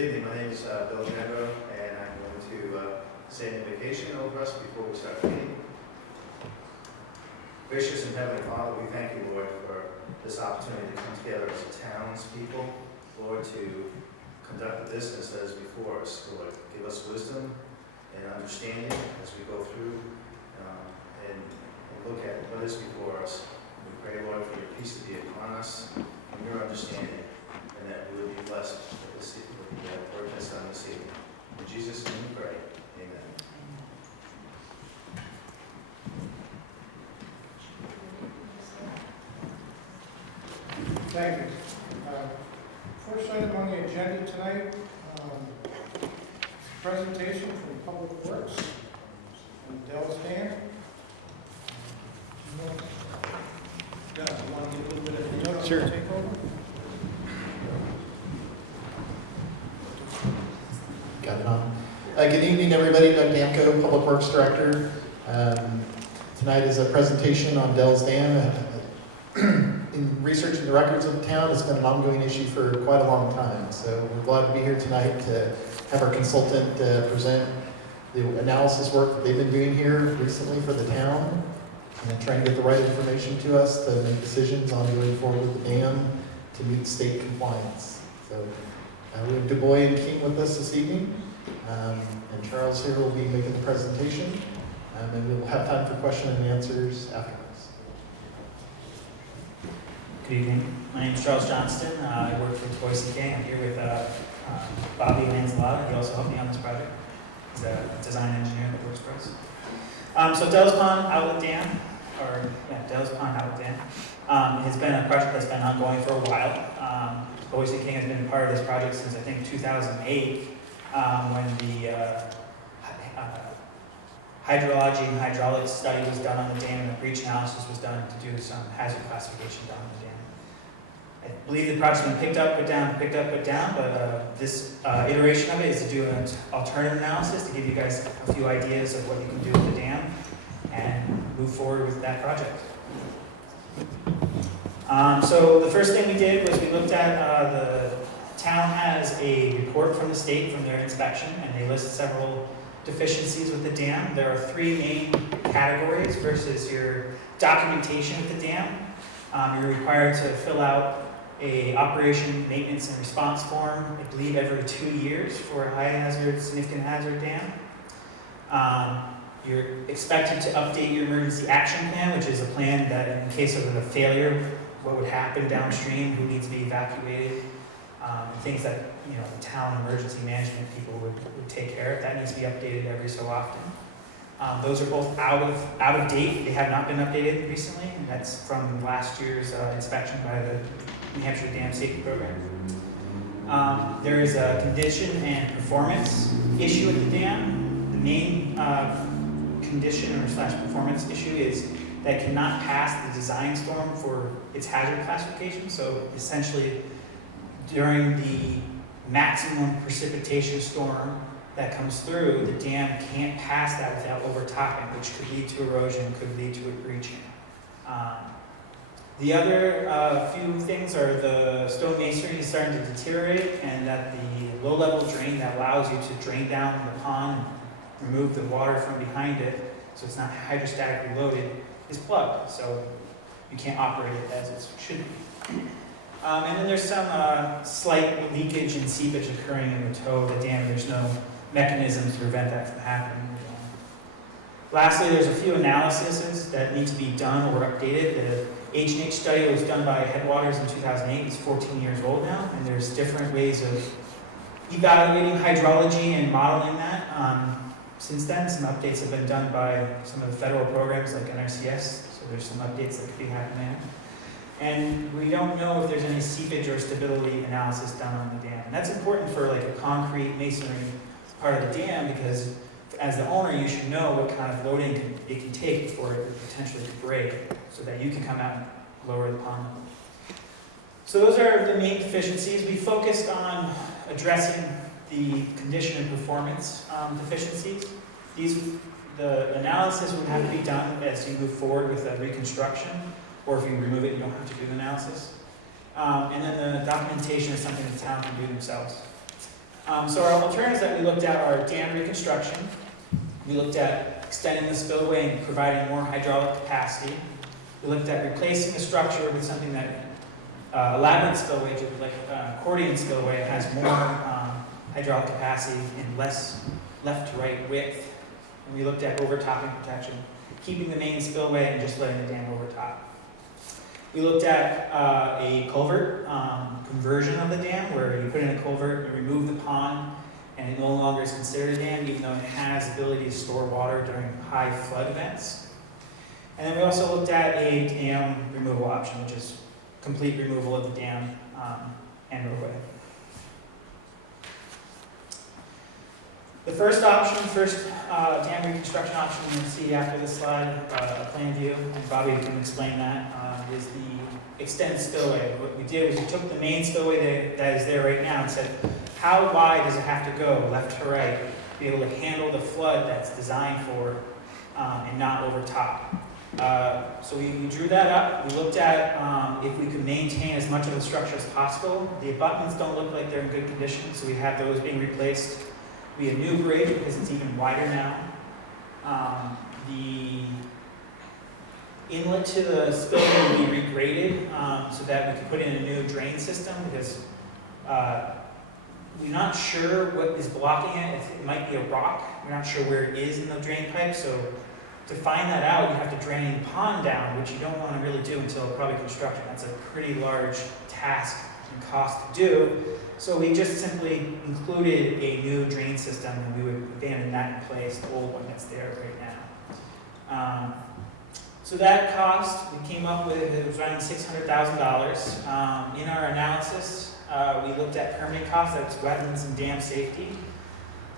evening. My name is Bill Granite, and I'm going to say an invocation over us before we start the meeting. Gracious and Heavenly Father, we thank you, Lord, for this opportunity to come together as townspeople, Lord, to conduct the business that is before us. Lord, give us wisdom and understanding as we go through and look at what is before us. We pray, Lord, for your peace to be upon us and your understanding, and that we will be blessed with the word that's on this evening. In Jesus' name we pray. Amen. Thank you. First item on the agenda tonight, presentation from Public Works and Dell's Dam. You want to get a little bit of the notes? Sure. Take over? Got it on. Good evening, everybody. Doug Damko, Public Works Director. Tonight is a presentation on Dell's Dam. In researching the records of the town, it's been an ongoing issue for quite a long time. So we're glad to be here tonight to have our consultant present the analysis work that they've been doing here recently for the town and trying to get the right information to us to make decisions on going forward with the dam to meet state compliance. So we have Du Bois and King with us this evening, and Charles here will be making the presentation, and we will have time for question and answers afterwards. Good evening. My name is Charles Johnston. I work for Du Bois and King. I'm here with Bobby Lanzalotta. He also helped me on this project. He's a design engineer that works for us. So Dell's Pond Outlet Dam, Dell's Pond Outlet Dam, has been a project that's been ongoing for a while. Du Bois and King has been part of this project since I think 2008, when the hydrology and hydraulics study was done on the dam and the breach analysis was done to do some hazard classification down on the dam. I believe the project's been picked up, put down, but this iteration of it is to do an alternative analysis to give you guys a few ideas of what you can do with the dam and move forward with that project. So the first thing we did was we looked at the town has a report from the state from their inspection, and they list several deficiencies with the dam. There are three main categories versus your documentation with the dam. You're required to fill out a operation, maintenance, and response form, I believe every 2 years for a high hazard, significant hazard dam. You're expected to update your emergency action plan, which is a plan that in case of a failure, what would happen downstream, who needs to be evacuated, things that the town emergency management people would take care of. That needs to be updated every so often. Those are both out of date. They have not been updated recently, and that's from last year's inspection by the New Hampshire Dam Safety Program. There is a condition and performance issue at the dam. The main condition or / performance issue is that it cannot pass the design storm for its hazard classification. So essentially, during the maximum precipitation storm that comes through, the dam can't pass that without overtopping, which could lead to erosion, could lead to it breaching. The other few things are the stone masonry is starting to deteriorate, and that the low-level drain that allows you to drain down the pond and remove the water from behind it, so it's not hydrostatically loaded, is plugged. So you can't operate it as it should be. And then there's some slight leakage and seepage occurring in the toe of the dam. There's no mechanism to prevent that from happening. Lastly, there's a few analyses that need to be done or updated. The H&H study was done by Headwaters in 2008. It's 14 years old now, and there's different ways of evaluating hydrology and modeling that. Since then, some updates have been done by some of the federal programs like NRCS, so there's some updates that could be happening. And we don't know if there's any seepage or stability analysis done on the dam. And that's important for like a concrete masonry part of the dam, because as the owner, you should know what kind of loading it can take before it would potentially break, so that you can come out and lower the pond level. So those are the main deficiencies. We focused on addressing the condition and performance deficiencies. The analysis would have to be done as you move forward with a reconstruction, or if you remove it, you don't have to do the analysis. And then the documentation is something the town can do themselves. So our alternatives that we looked at are dam reconstruction. We looked at extending the spillway and providing more hydraulic capacity. We looked at replacing the structure with something that a labyrinth spillway, like an accordion spillway, has more hydraulic capacity and less left to right width. And we looked at overtopping protection, keeping the main spillway and just letting the dam overtop. We looked at a culvert conversion of the dam, where you put in a culvert, you remove the pond, and it no longer is considered a dam, even though it has the ability to store water during high flood events. And then we also looked at a dam removal option, which is complete removal of the dam and roadway. The first dam reconstruction option you'll see after this slide, a plan view, and Bobby can explain that, is the extended spillway. What we did was we took the main spillway that is there right now and said, how wide does it have to go, left to right, to be able to handle the flood that's designed for and not overtop. So we drew that up. We looked at if we could maintain as much of the structure as possible. The abutments don't look like they're in good condition, so we have those being replaced. We have new bridge because it's even wider now. The inlet to the spillway will be regraded so that we can put in a new drain system, because we're not sure what is blocking it. It might be a rock. We're not sure where it is in the drain pipe. So to find that out, you have to drain the pond down, which you don't want to really do until probably construction. That's a pretty large task and cost to do. So we just simply included a new drain system, and we would abandon that in place, the old one that's there right now. So that cost, we came up with, it was around $600,000. In our analysis, we looked at permitting costs, that's wetlands and dam safety.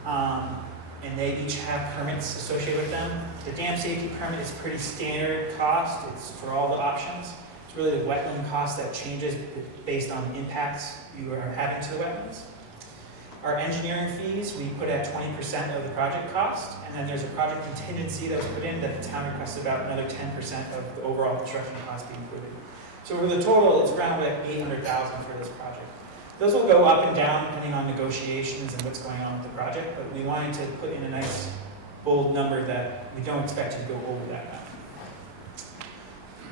And they each have permits associated with them. The dam safety permit is pretty standard cost. It's for all the options. It's really the wetland cost that changes based on the impacts you are having to the wetlands. Our engineering fees, we put at 20% of the project cost, and then there's a project contingency that was put in that the town requests about another 10% of the overall construction cost being included. So for the total, it's around about $800,000 for this project. Those will go up and down depending on negotiations and what's going on with the project, but we wanted to put in a nice bold number that we don't expect to go over that amount.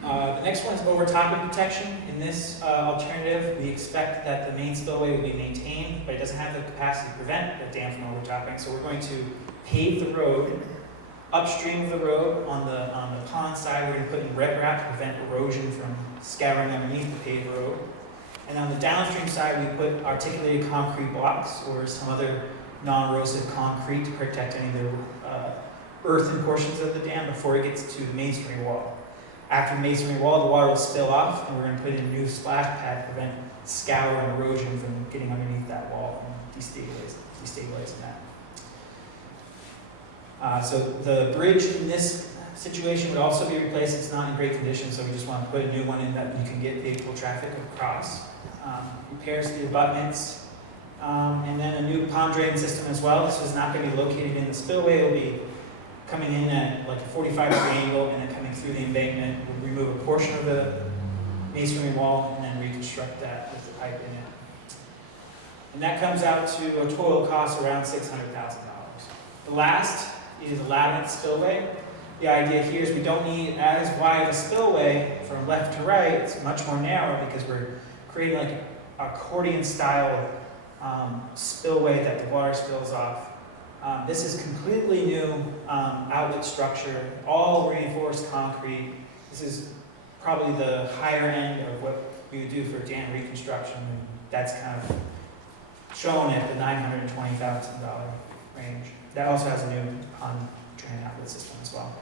The next one is overtopping protection. In this alternative, we expect that the main spillway will be maintained, but it doesn't have the capacity to prevent the dam from overtopping. So we're going to pave the road. Upstream of the road, on the pond side, we're going to put in riprap to prevent erosion from scattering underneath the paved road. And on the downstream side, we put articulated concrete blocks or some other non-erosive concrete to protect any of the earthen portions of the dam before it gets to the masonry wall. After the masonry wall, the water will spill off, and we're going to put in a new splash pad to prevent scour and erosion from getting underneath that wall and destabilizing that. So the bridge in this situation would also be replaced. It's not in great condition, so we just want to put a new one in that you can get vehicle traffic across. Repairs to the abutments, and then a new pond drain system as well. This is not going to be located in the spillway. It will be coming in at like a 45-degree angle and then coming through the embankment. We'll remove a portion of the masonry wall and then reconstruct that with the pipe in it. And that comes out to a total cost around $600,000. The last is a labyrinth spillway. The idea here is we don't need as wide a spillway from left to right. It's much more narrow because we're creating like an accordion style spillway that the water spills off. This is completely new outlet structure, all reinforced concrete. This is probably the higher end of what we would do for dam reconstruction. And that's kind of shown at the $920,000 range. That also has a new pond drain outlet system as well.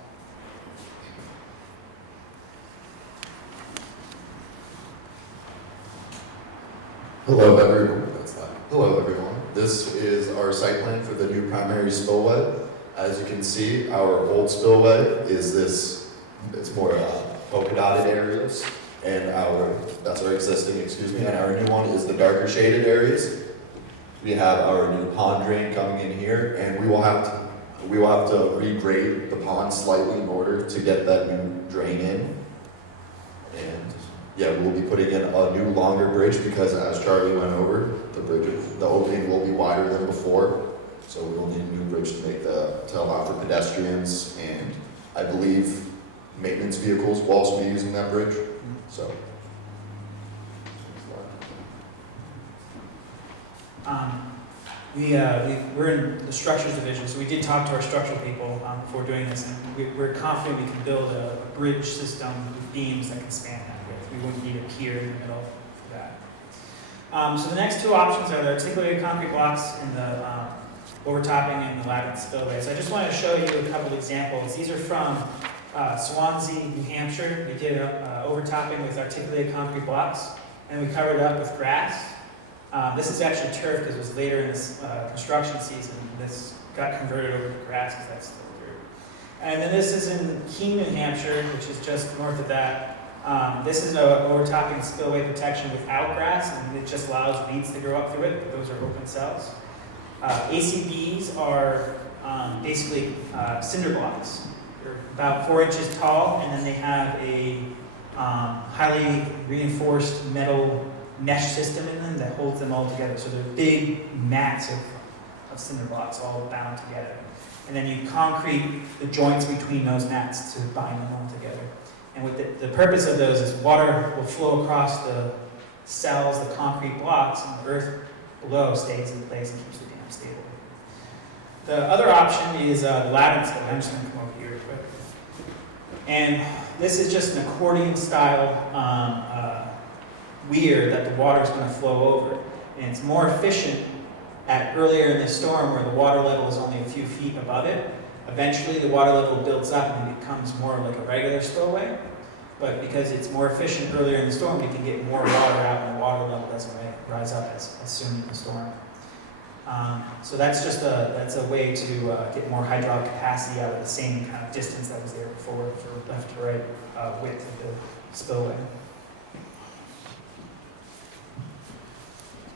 Hello everyone. This is our site plan for the new primary spillway. As you can see, our old spillway is this, it's more polka dotted areas, and that's our existing, and our new one is the darker shaded areas. We have our new pond drain coming in here, and we will have to regrade the pond slightly in order to get that new drain in. And Yeah, we'll be putting in a new longer bridge because as Charlie went over, the opening will be wider than before. So we will need a new bridge to allow for pedestrians, and I believe maintenance vehicles will also be using that bridge, so. We're in the structures division, so we did talk to our structural people before doing this, and we're confident we can build a bridge system with beams that can span that width. We wouldn't need a pier in the middle for that. So the next two options are the articulated concrete blocks and the overtopping and the lateral spillway. So I just want to show you a couple examples. These are from Swansea, New Hampshire. We did overtopping with articulated concrete blocks, and we covered it up with grass. This is actually turf because it was later in this construction season. This got converted over to grass because that's still dirt. And then this is in Keene, New Hampshire, which is just north of that. This is a overtopping spillway protection without grass, and it just allows weeds to grow up through it, but those are open cells. ACBs are basically cinder blocks. They're about 4 inches tall, and then they have a highly reinforced metal mesh system in them that holds them all together. So they're big mats of cinder blocks all bound together. And then you concrete the joints between those mats to bind them all together. And with the purpose of those is water will flow across the cells, the concrete blocks, and the earth below stays in place and keeps the dam stable. The other option is the labyrinth stone. I'm just going to come over here real quick. And this is just an accordion style weir that the water is going to flow over. And it's more efficient earlier in the storm where the water level is only a few feet above it. Eventually the water level builds up and it becomes more like a regular spillway. But because it's more efficient earlier in the storm, we can get more water out and the water level doesn't rise up as soon in the storm. So that's just a way to get more hydraulic capacity out of the same kind of distance that was there before for left to right width of the spillway.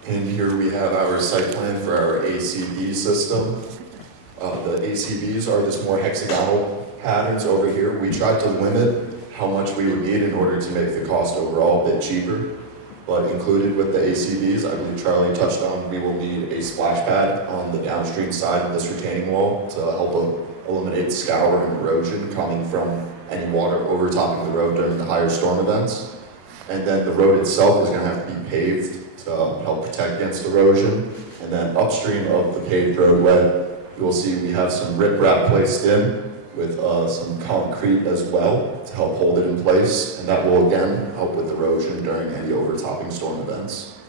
And here we have our site plan for our ACB system. The ACBs are just more hexagonal patterns over here. We tried to limit how much we would need in order to make the cost overall a bit cheaper. But included with the ACBs, I believe Charlie touched on, we will need a splash pad on the downstream side of this retaining wall to help eliminate scour and erosion coming from any water overtopping the road during the higher storm events. And then the road itself is going to have to be paved to help protect against erosion. And then upstream of the paved roadway, you will see we have some riprap placed in with some concrete as well to help hold it in place. And that will again help with erosion during any overtopping storm events.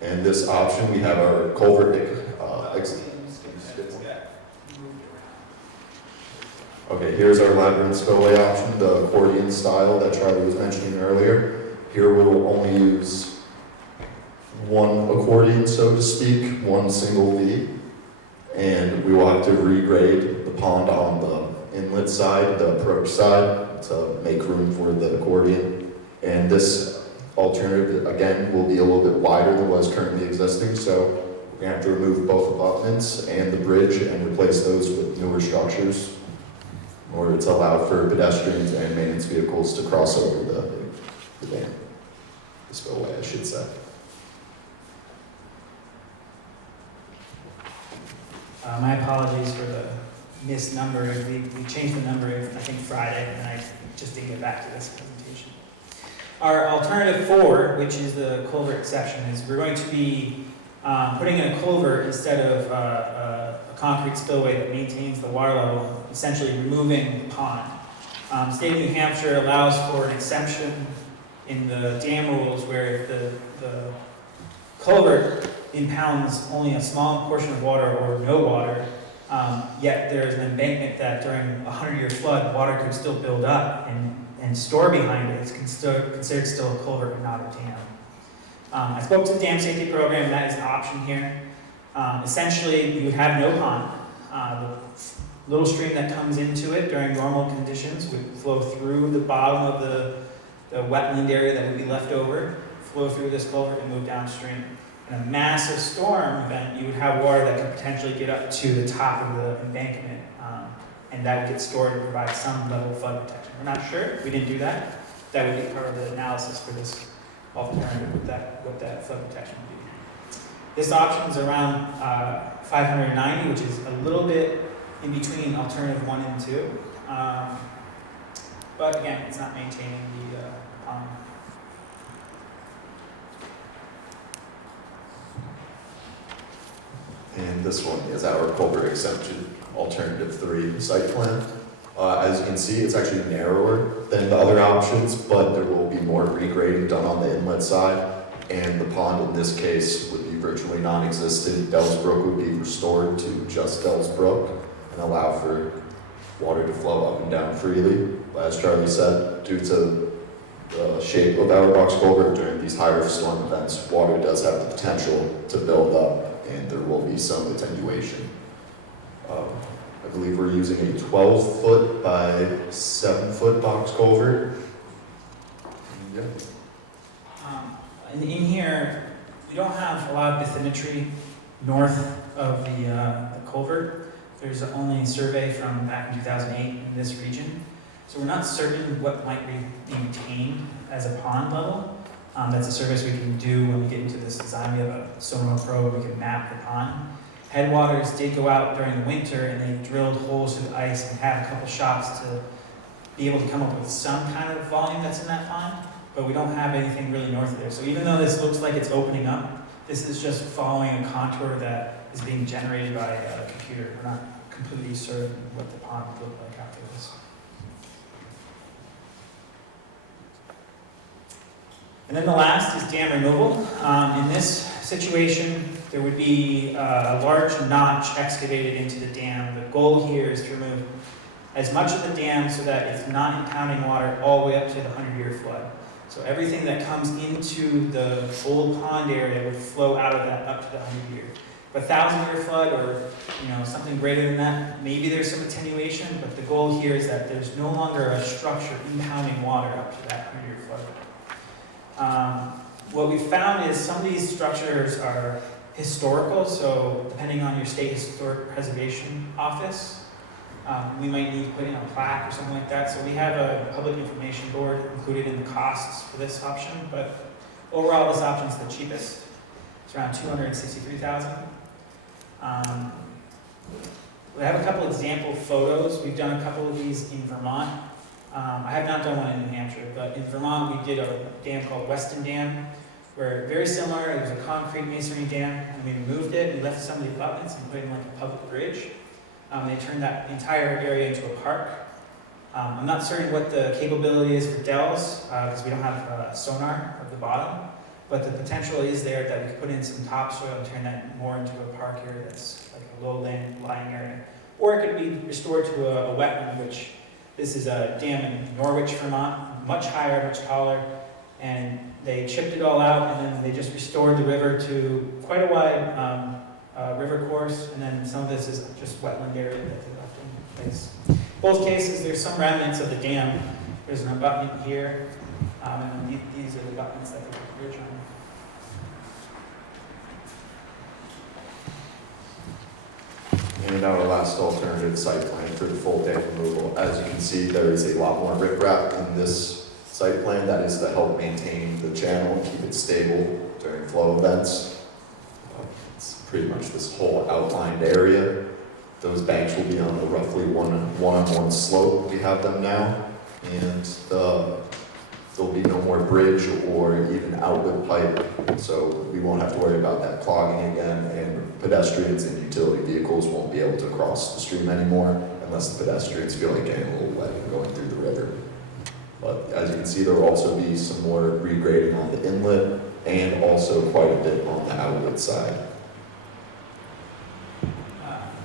And this option, we have our culvert Okay, here's our labyrinth spillway option, the accordion style that Charlie was mentioning earlier. Here we'll only use one accordion, so to speak, one single V. And we will have to regrade the pond on the inlet side, the approach side, to make room for the accordion. And this alternative, again, will be a little bit wider than what is currently existing, so we're going to have to remove both abutments and the bridge and replace those with newer structures in order to allow for pedestrians and maintenance vehicles to cross over the dam, the spillway, I should say. My apologies for the misnumbering. We changed the numbering, I think, Friday, and I just didn't get back to this presentation. Our alternative 4, which is the culvert exception, is we're going to be putting in a culvert instead of a concrete spillway that maintains the water level, essentially removing the pond. State of New Hampshire allows for an exemption in the dam rules where the culvert impounds only a small portion of water or no water, yet there's an embankment that during a 100-year flood, water could still build up and store behind it. It's considered still a culvert and not a dam. I spoke to the dam safety program, and that is an option here. Essentially, you would have no pond. The little stream that comes into it during normal conditions would flow through the bottom of the wetland area that would be left over, flow through this culvert and move downstream. In a massive storm event, you would have water that could potentially get up to the top of the embankment and that would get stored and provide some level of flood protection. We're not sure, we didn't do that. That would be part of the analysis for this alternative, what that flood protection would be. This option is around 590, which is a little bit in between alternative 1 and 2. But again, it's not maintaining the pond. And this one is our culvert exemption alternative 3 site plan. As you can see, it's actually narrower than the other options, but there will be more regrading done on the inlet side, and the pond in this case would be virtually non-existent. Dells Brook would be restored to just Dells Brook and allow for water to flow up and down freely. But as Charlie said, due to the shape of our box culvert during these higher storm events, water does have the potential to build up, and there will be some attenuation. I believe we're using a 12-foot by 7-foot box culvert. Yeah. In here, we don't have a lot of bathymetry north of the culvert. There's only a survey from back in 2008 in this region. So we're not certain what might be maintained as a pond level. That's a service we can do when we get into this design. We have a sonar probe, we can map the pond. Headwaters did go out during the winter and they drilled holes through the ice and had a couple shots to be able to come up with some kind of volume that's in that pond, but we don't have anything really north of there. So even though this looks like it's opening up, this is just following a contour that is being generated by a computer. We're not completely certain what the pond would look like after this. And then the last is dam removal. In this situation, there would be a large notch excavated into the dam. The goal here is to remove as much of the dam so that it's not impounding water all the way up to the 100-year flood. So everything that comes into the old pond area would flow out of that up to the 100-year. If a 1,000-year flood or something greater than that, maybe there's some attenuation, but the goal here is that there's no longer a structure impounding water up to that 100-year flood. What we found is some of these structures are historical, so depending on your state historic preservation office, we might need to put in a plaque or something like that. So we have a public information board included in the costs for this option, but overall this option is the cheapest. It's around $263,000. We have a couple example photos. We've done a couple of these in Vermont. I have not done one in New Hampshire, but in Vermont we did a dam called Weston Dam, where very similar, it was a concrete masonry dam, and we removed it, we left some of the abutments and put in like a public bridge. They turned that entire area into a park. I'm not certain what the capability is for Dells, because we don't have sonar at the bottom, but the potential is there that we could put in some topsoil and turn that more into a park area that's like a lowland lying area. Or it could be restored to a wetland, which this is a dam in Norwich, Vermont, much higher, much taller, and they chipped it all out and then they just restored the river to quite a wide river course, and then some of this is just wetland area that they left in place. Both cases, there's some remnants of the dam. There's an abutment here, and then these are the abutments that they put the bridge on. And our last alternative site plan for the full dam removal. As you can see, there is a lot more riprap in this site plan. That is to help maintain the channel and keep it stable during flow events. It's pretty much this whole outlined area. Those banks will be on a roughly one-on-one slope. We have them now, and there'll be no more bridge or even outlet pipe, so we won't have to worry about that clogging again, and pedestrians and utility vehicles won't be able to cross the stream anymore unless the pedestrians feel like getting a little wet and going through the river. But as you can see, there will also be some more regrading on the inlet and also quite a bit on the outlet side.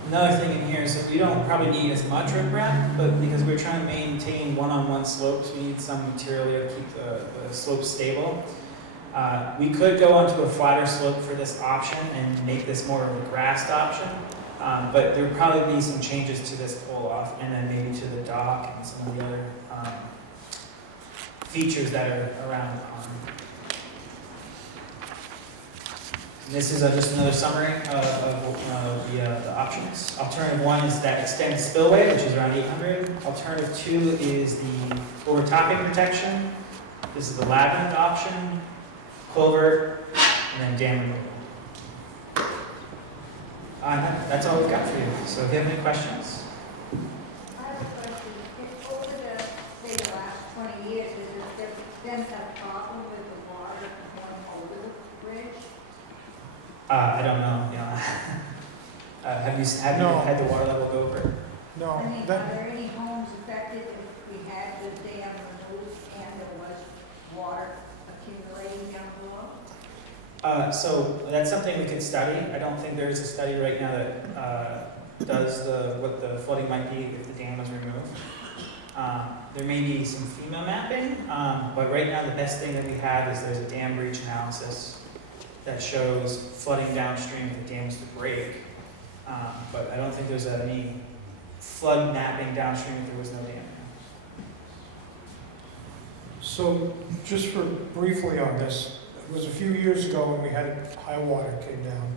Another thing in here is that we don't probably need as much riprap, but because we're trying to maintain one-on-one slopes, we need some material here to keep the slopes stable. We could go onto a flatter slope for this option and make this more of a grassed option, but there would probably be some changes to this pull-off and then maybe to the dock and some of the other features that are around the pond. This is just another summary of the options. Alternative 1 is that extended spillway, which is around 800. Alternative 2 is the overtopping protection. This is the labyrinth option, culvert, and then dam removal. That's all we've got for you. So if you have any questions. I have a question. If over the, say, the last 20 years, has there been a problem with the water going over the bridge? I don't know, you know. Have you No. had the water level go over? No, I mean, are that, there any homes affected if we had the dam removed and there was water accumulating down below? So that's something we could study. I don't think there is a study right now that does what the flooding might be if the dam was removed. There may be some FEMA mapping, but right now the best thing that we have is there's a dam breach analysis that shows flooding downstream if the dams to break. But I don't think there's any flood mapping downstream if there was no dam. so just for briefly on this, it was a few years ago when we had high water came down.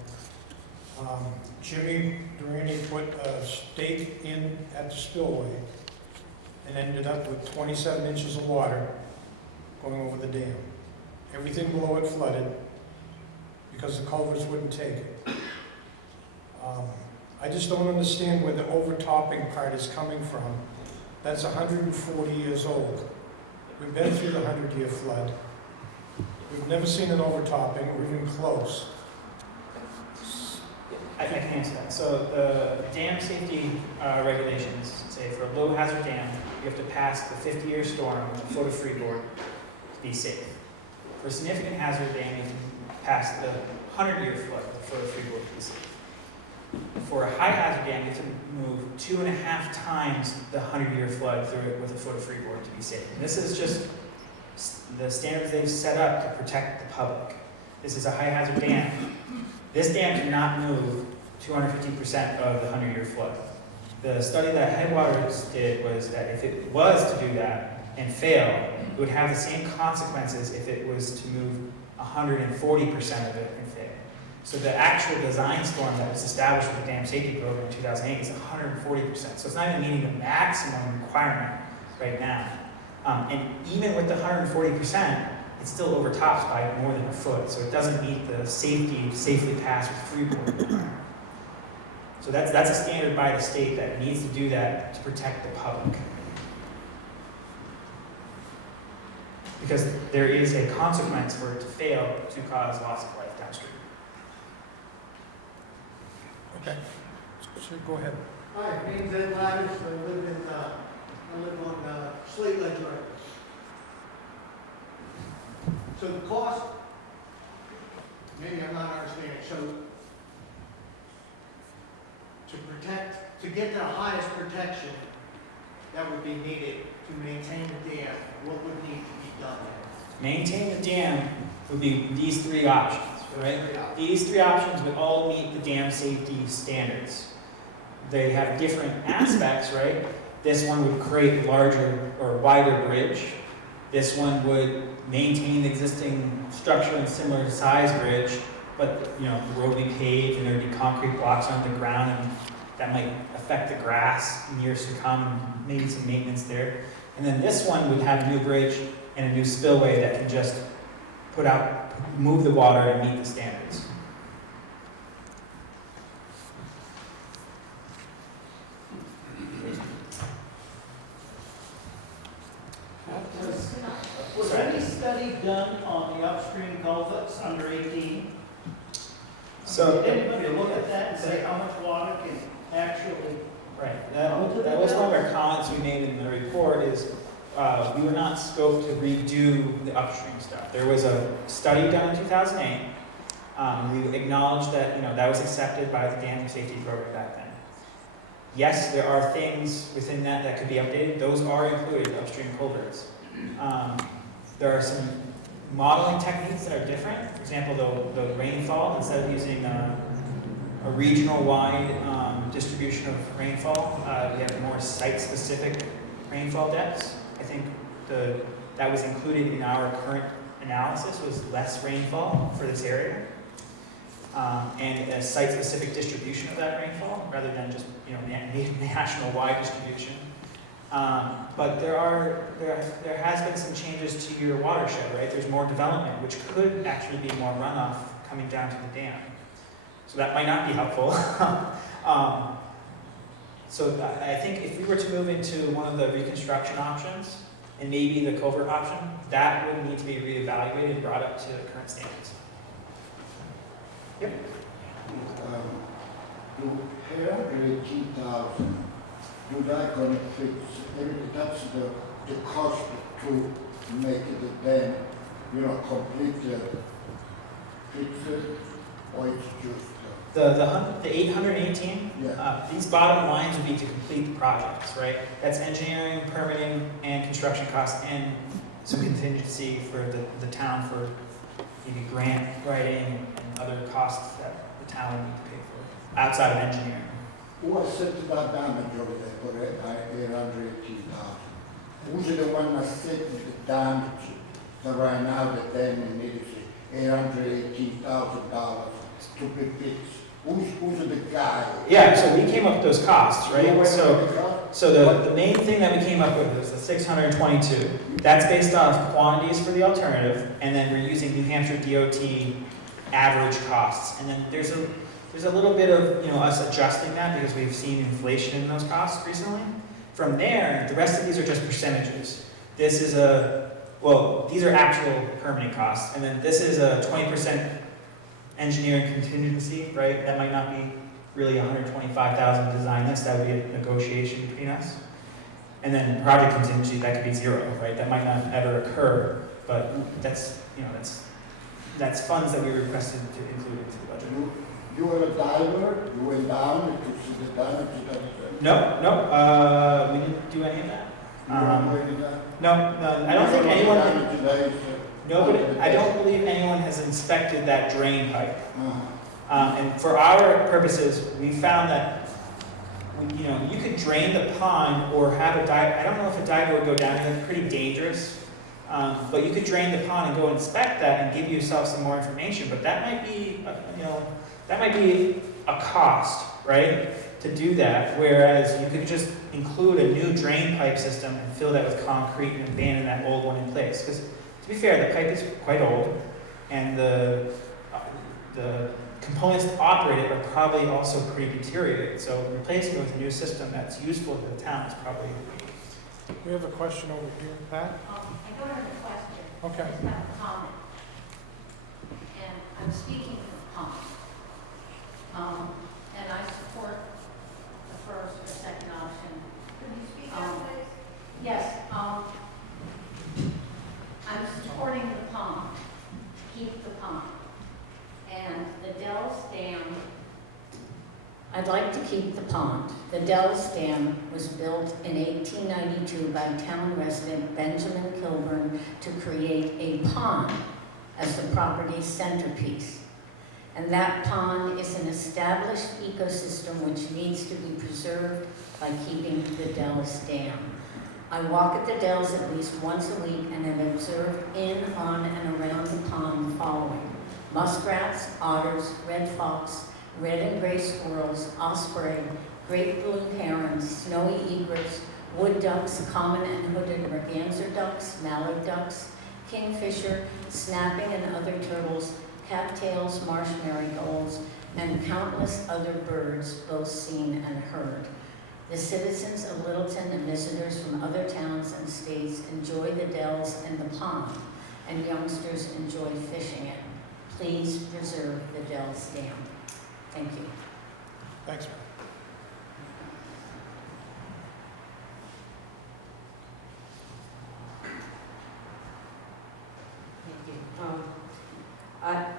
Jimmy Durante put a stake in at the spillway and ended up with 27 inches of water going over the dam. Everything below it flooded because the culverts wouldn't take it. I just don't understand where the overtopping part is coming from. That's 140 years old. We've been through the 100-year flood. We've never seen an overtopping or even close. I can answer that. So the dam safety regulations say for a low hazard dam, you have to pass the 50-year storm with a foot of freeboard to be safe. For a significant hazard dam, you can pass the 100-year flood with a foot of freeboard to be safe. For a high hazard dam, you have to move 2.5 times the 100-year flood through it with a foot of freeboard to be safe. And this is just the standards they've set up to protect the public. This is a high hazard dam. This dam cannot move 250% of the 100-year flood. The study that Headwaters did was that if it was to do that and fail, it would have the same consequences if it was to move 140% of it and fail. So the actual design storm that was established with the Dam Safety Program in 2008 is 140%. So it's not even meeting the maximum requirement right now. And even with the 140%, it still overtops by more than a foot. So it doesn't meet the safely pass with freeboard requirement. So that's a standard by the state that it needs to do that to protect the public. Because there is a consequence for it to fail to cause loss of life downstream. Okay, so go ahead. Hi, my name's Ed Ladders, I live on Slate Ledge Road. So the cost, maybe I'm not understanding, so to get the highest protection that would be needed to maintain the dam, what would need to be done there? Maintain the dam would be these 3 options, right? These 3 options would all meet the dam safety standards. They have different aspects, right? This one would create a larger or wider bridge. This one would maintain the existing structure and similar size bridge, but the road would be paved and there would be concrete blocks on the ground, and that might affect the grass in years to come, and maybe some maintenance there. And then this one would have a new bridge and a new spillway that can just move the water and meet the standards. Was any study done on the upstream culverts under 18? So Did anybody look at that and say how much water can actually? right, that was one of our comments we made in the report is we were not scoped to redo the upstream stuff. There was a study done in 2008. We acknowledged that that was accepted by the Dam Safety Program back then. Yes, there are things within that could be updated. Those are included, upstream culverts. There are some modeling techniques that are different. For example, the rainfall, instead of using a regional-wide distribution of rainfall, we have more site-specific rainfall depths. I think that was included in our current analysis, was less rainfall for this area. and a site-specific distribution of that rainfall, rather than just, national-wide distribution. But there has been some changes to your watershed, right? There's more development, which could actually be more runoff coming down to the dam. So that might not be helpful. So I think if we were to move into one of the reconstruction options, and maybe the culvert option, that would need to be reevaluated and brought up to current standards. Yep. To have 18,000, do that gonna fix, that's the cost to make it then, complete fix it, or it's just, The 818, yeah. these bottom lines would be to complete the projects, right? That's engineering, permitting, and construction costs, and some contingency for the town for maybe grant writing and other costs that the town would need to pay for, outside of engineering. Who assessed that damage over there for 818,000? Who's the one that set the damage that right now the dam needs $818,000 to be fixed? Who's the guy? Yeah, so we came up with those costs, right? You know So what the cost? So the main thing that we came up with was the 622. That's based off quantities for the alternative, and then we're using New Hampshire DOT average costs. And then there's a little bit of us adjusting that because we've seen inflation in those costs recently. From there, the rest of these are just percentages. This is these are actual permitting costs, and then this is a 20% engineering contingency, right? That might not be really 125,000 to design this. That would be a negotiation between us. And then project contingency, that could be zero, right? That might not ever occur, but that's funds that we requested to include into the budget. You were a diver, you went down to see the damage that No, we didn't do any of that. No, I don't think anyone. I don't believe anyone has inspected that drain pipe. And for our purposes, we found that you could drain the pond or have a dive. I don't know if a diver would go down there. That's pretty dangerous. But you could drain the pond and go inspect that and give yourself some more information. But that might be, a cost, right, to do that. Whereas you could just include a new drain pipe system and fill that with concrete and abandon that old one in place. Because to be fair, the pipe is quite old, and the components that operate it are probably also pretty deteriorated. So replacing it with a new system that's useful to the town is probably. We have a question over here, Pat? I don't have a question. Okay. I just have a comment. And I'm speaking for pump. And I support the first or second option. Could you speak up, please? Yes, I'm supporting the pump, keep the pump. And the Dells Dam, I'd like to keep the pond. The Dells Dam was built in 1892 by town resident Benjamin Kilburn to create a pond as the property's centerpiece. And that pond is an established ecosystem which needs to be preserved by keeping the Dells Dam. I walk at the Dells at least once a week and have observed in, on, and around the pond the following: muskrats, otters, red fox, red and gray squirrels, osprey, great blue herons, snowy egrets, wood ducks, common and hooded merganser ducks, mallard ducks, kingfisher, snapping and other turtles, cattails, marsh marigolds, and countless other birds, both seen and heard. The citizens of Littleton and visitors from other towns and states enjoy the Dells and the pond, and youngsters enjoy fishing it. Please preserve the Dells Dam. Thank you. Thanks, Pat.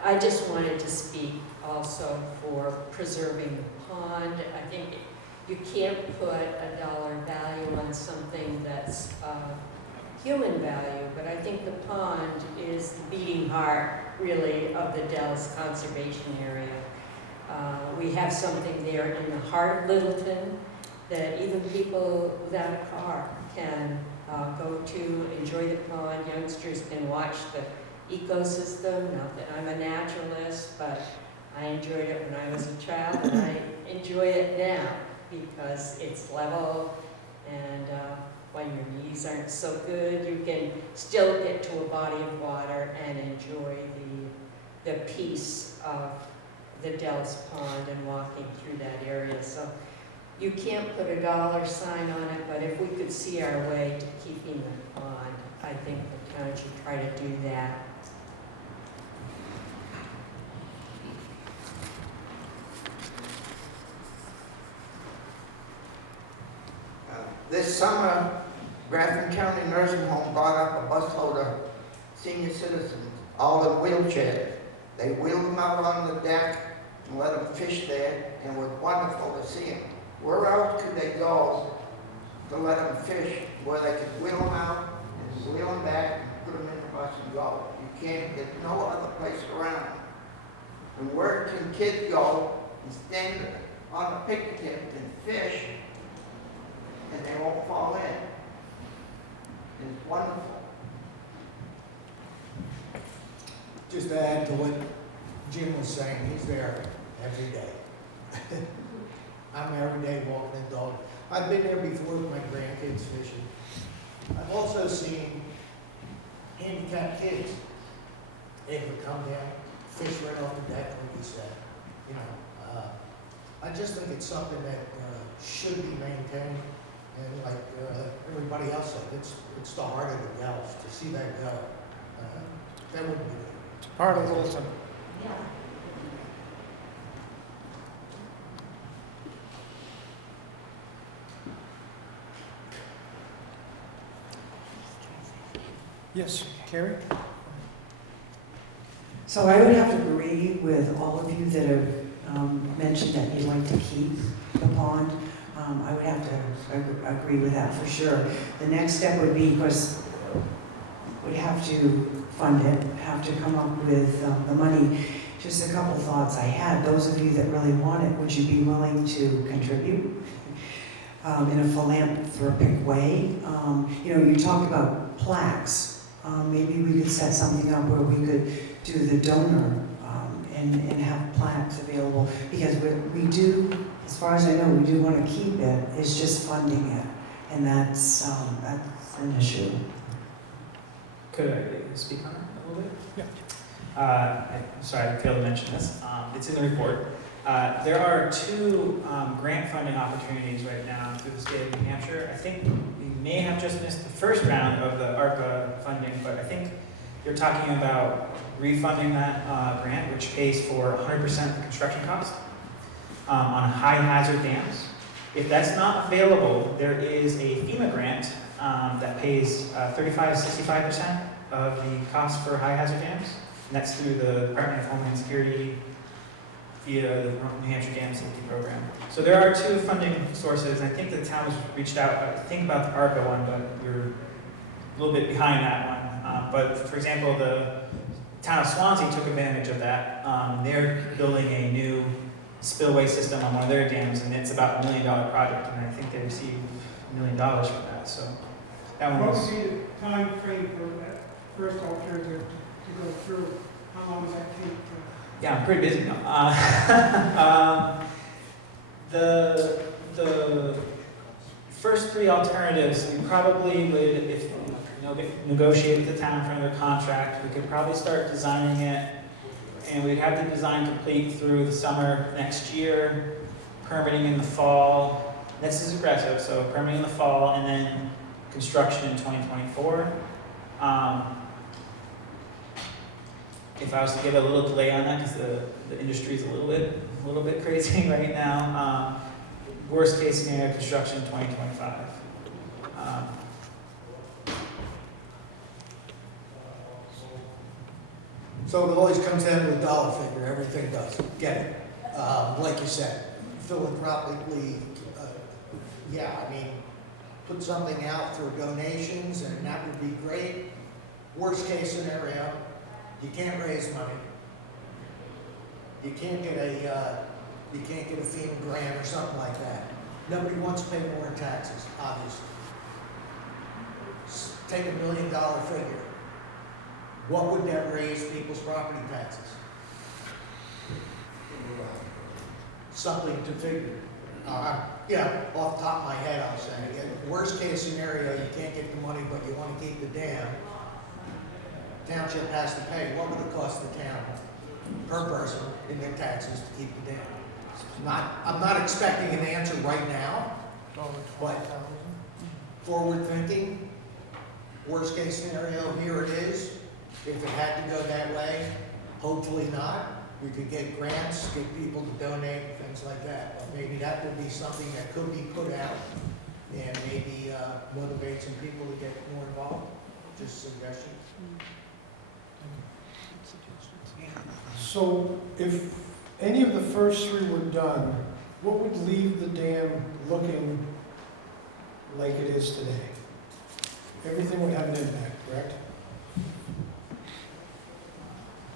I just wanted to speak also for preserving the pond. I think you can't put a dollar value on something that's human value, but I think the pond is the beating heart, really, of the Dells Conservation Area. We have something there in the heart of Littleton that even people without a car can go to, enjoy the pond. Youngsters can watch the ecosystem. Not that I'm a naturalist, but I enjoyed it when I was a child, and I enjoy it now because it's level, and when your knees aren't so good, you can still get to a body of water and enjoy the peace of the Dells Pond and walking through that area. So you can't put a dollar sign on it, but if we could see our way to keeping the pond, I think the town should try to do that. This summer, Grafton County Nursing Home brought up a busload of senior citizens, all in wheelchairs. They wheeled them out on the deck and let them fish there, and it was wonderful to see them. Where else could they go to let them fish, where they could wheel them out and wheel them back and put them in the bus and go? You can't, there's no other place around. And where can kids go and stand on a picnic table and fish, and they won't fall in? It's wonderful. Just to add to what Jim was saying, he's there every day. I'm every day walking the dog. I've been there before with my grandkids fishing. I've also seen handicapped kids able to come down, fish right off the deck, like you said. You know, I just think it's something that should be maintained. And like everybody else said, it's the heart of the Dells. To see that go, that wouldn't be good. Part of Littleton. Yeah. Yes, Carrie? So I would have to agree with all of you that have mentioned that you'd like to keep the pond. I would have to agree with that for sure. The next step would be, because we'd have to fund it, have to come up with the money. Just a couple thoughts I had. Those of you that really want it, would you be willing to contribute in a philanthropic way? You know, you talked about plaques. Maybe we could set something up where we could do the donor and have plaques available, because we do, as far as I know, we do want to keep it. It's just funding it, and that's an issue. Could I speak on it a little bit? Yeah. I'm sorry, I failed to mention this. It's in the report. There are two grant funding opportunities right now through the state of New Hampshire. I think we may have just missed the first round of the ARPA funding, but I think you're talking about refunding that grant, which pays for 100% of the construction cost on high hazard dams. If that's not available, there is a FEMA grant that pays 65% of the cost for high hazard dams. And that's through the Department of Homeland Security via the New Hampshire Dam Safety Program. So there are two funding sources. I think the town has reached out, I think about the ARPA one, but we're a little bit behind that one. But for example, the town of Swansea took advantage of that. They're building a new spillway system on one of their dams, and it's about $1 million project, and I think they received $1 million for that. So that one What was. would be the time frame for that first alternative to go through? How long does that take? Yeah, I'm pretty busy now. The first three alternatives, we probably would, if negotiate with the town for another contract, we could probably start designing it, and we'd have the design complete through the summer next year, permitting in the fall. This is aggressive, so permitting in the fall, and then construction in 2024. If I was to give a little delay on that, because the industry is a little bit crazy right now, worst case scenario, construction 2025. So it always comes down to a dollar figure, everything does, get it. Like you said, philanthropically, yeah, I mean, put something out for donations, and that would be great. Worst case scenario, you can't raise money. You can't get a FEMA grant or something like that. Nobody wants to pay more in taxes, obviously. Take $1 million figure. What would that raise people's property taxes? something to figure. Off the top of my head, I'm saying, worst case scenario, you can't get the money, but you want to keep the dam. Township has to pay. What would it cost the town per person in their taxes to keep the dam? I'm not expecting an answer right now, but forward thinking, worst case scenario, here it is. If it had to go that way, hopefully not. We could get grants, get people to donate, things like that. But maybe that would be something that could be put out and maybe motivate some people to get more involved. Just a suggestion. So if any of the first three were done, what would leave the dam looking like it is today? Everything would have an impact, correct?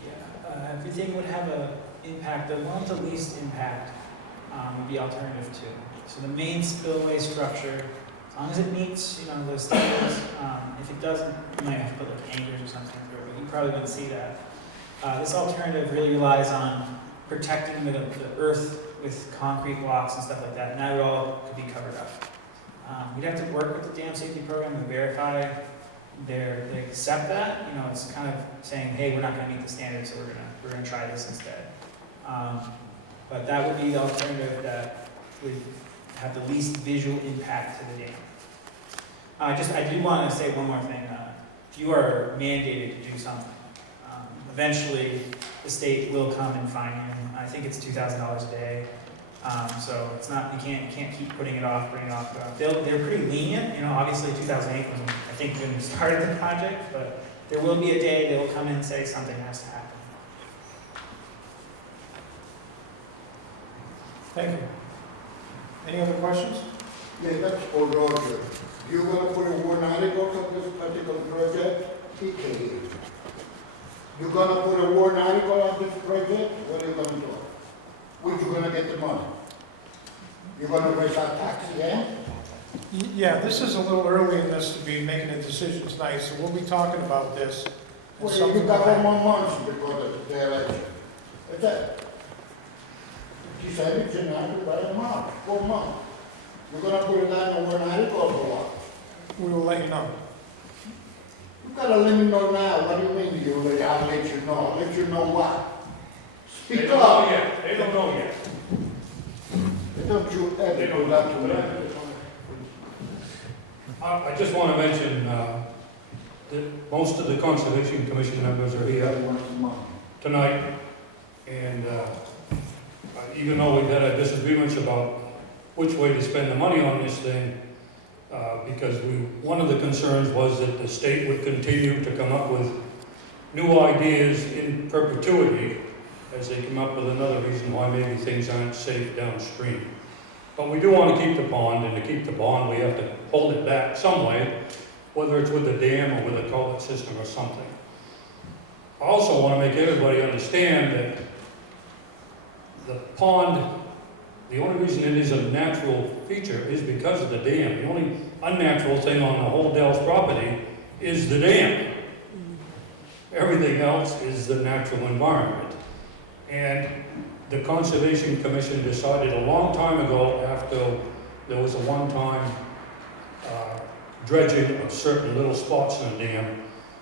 Yeah, everything would have an impact. The one with the least impact would be alternative two. So the main spillway structure, as long as it meets, the standards, if it doesn't, you might have to put like anchors or something through it, but you probably wouldn't see that. This alternative really relies on protecting the earth with concrete blocks and stuff like that, and that would all could be covered up. We'd have to work with the dam safety program to verify they accept that. It's kind of saying, hey, we're not going to meet the standards, so we're gonna try this instead. But that would be the alternative that would have the least visual impact to the dam. I do want to say one more thing. You are mandated to do something. Eventually, the state will come and fine you. I think it's $2,000 a day. So it's not, you can't keep putting it off. They're pretty lenient. Obviously 2008 was, I think, when we started the project, but there will be a day they will come in and say something has to happen. Thank you. Any other questions? Yeah, that's for Roger. You're gonna put a warrant article on this particular project? PK. You're gonna put a warrant article on this project? What are you gonna do? Where you gonna get the money? You're gonna raise our tax again? Yeah, this is a little early in this to be making a decision tonight, so we'll be talking about this. and Well, something you got will happen. 1 more month before the election. That's it. She said it's in by a month, 4 months. You're gonna put it on the warrant article or what? We will let you know. You gotta let me know now. What do you mean I'll let you know? I'll let you know what? They Speak don't up. know yet. They don't know yet. Don't you They ever don't do that to know. me. I just want to mention that most of the Conservation Commission members are here tonight. And even though we've had our disagreements about which way to spend the money on this thing, because one of the concerns was that the state would continue to come up with new ideas in perpetuity as they come up with another reason why maybe things aren't safe downstream. But we do want to keep the pond, and to keep the bond, we have to hold it back some way, whether it's with the dam or with a culvert system or something. I also want to make everybody understand that the pond, the only reason it is a natural feature is because of the dam. The only unnatural thing on the whole Dell's property is the dam. Everything else is the natural environment. And the Conservation Commission decided a long time ago, after there was a one-time dredging of certain little spots in the dam,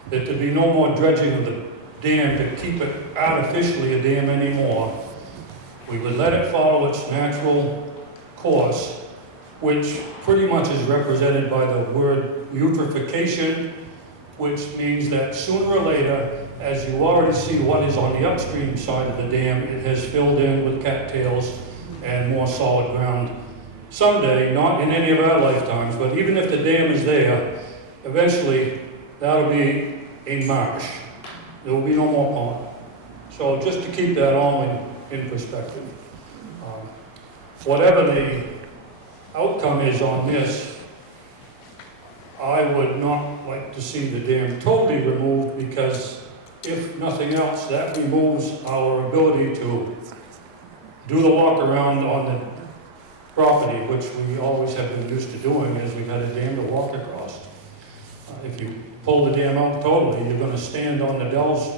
that there'd be no more dredging of the dam to keep it artificially a dam anymore. We would let it follow its natural course, which pretty much is represented by the word eutrophication, which means that sooner or later, as you already see what is on the upstream side of the dam, it has filled in with cattails and more solid ground. Someday, not in any of our lifetimes, but even if the dam is there, eventually that'll be a marsh. There will be no more pond. So just to keep that all in perspective. Whatever the outcome is on this, I would not like to see the dam totally removed, because if nothing else, that removes our ability to do the walk around on the property, which we always have been used to doing, as we had a dam to walk across. If you pull the dam out totally, you're going to stand on the Dells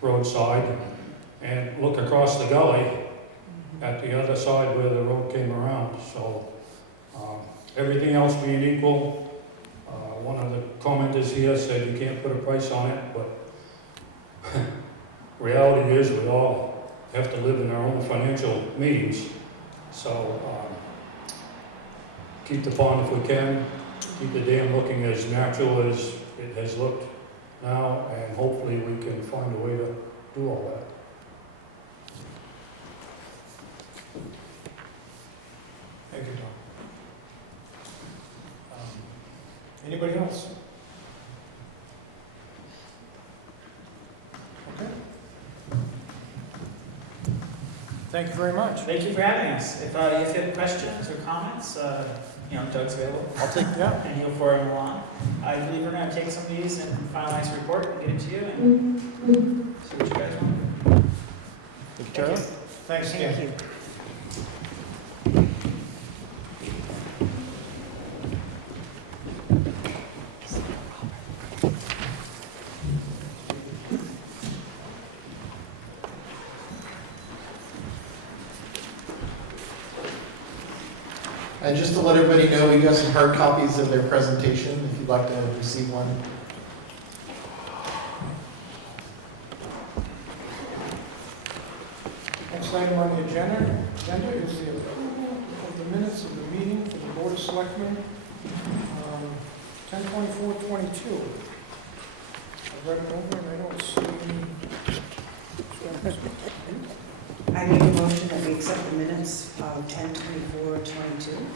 roadside and look across the gully, at the other side where the road came around. So everything else being equal, one of the commenters here said you can't put a price on it, but reality is we all have to live in our own financial means. So keep the pond if we can, keep the dam looking as natural as it has looked now, and hopefully we can find a way to do all that. Thank you, Tom. Anybody else? Okay. Thank you very much. Thank you for having us. If you have questions or comments, Doug's available. I'll take, yeah. And he'll forward them along. I believe we're going to take some of these and finalize a report and get it to you and see what you guys want. Thank you, Charlie. Thanks again. Thank you. And just to let everybody know, we got some hard copies of their presentation, if you'd like to receive one. Next item on the agenda is the approval of the minutes of the meeting for the Board of Selectmen, 10/24/22. I've read it over and I don't see any. I make a motion that we accept the minutes of 10/24/22.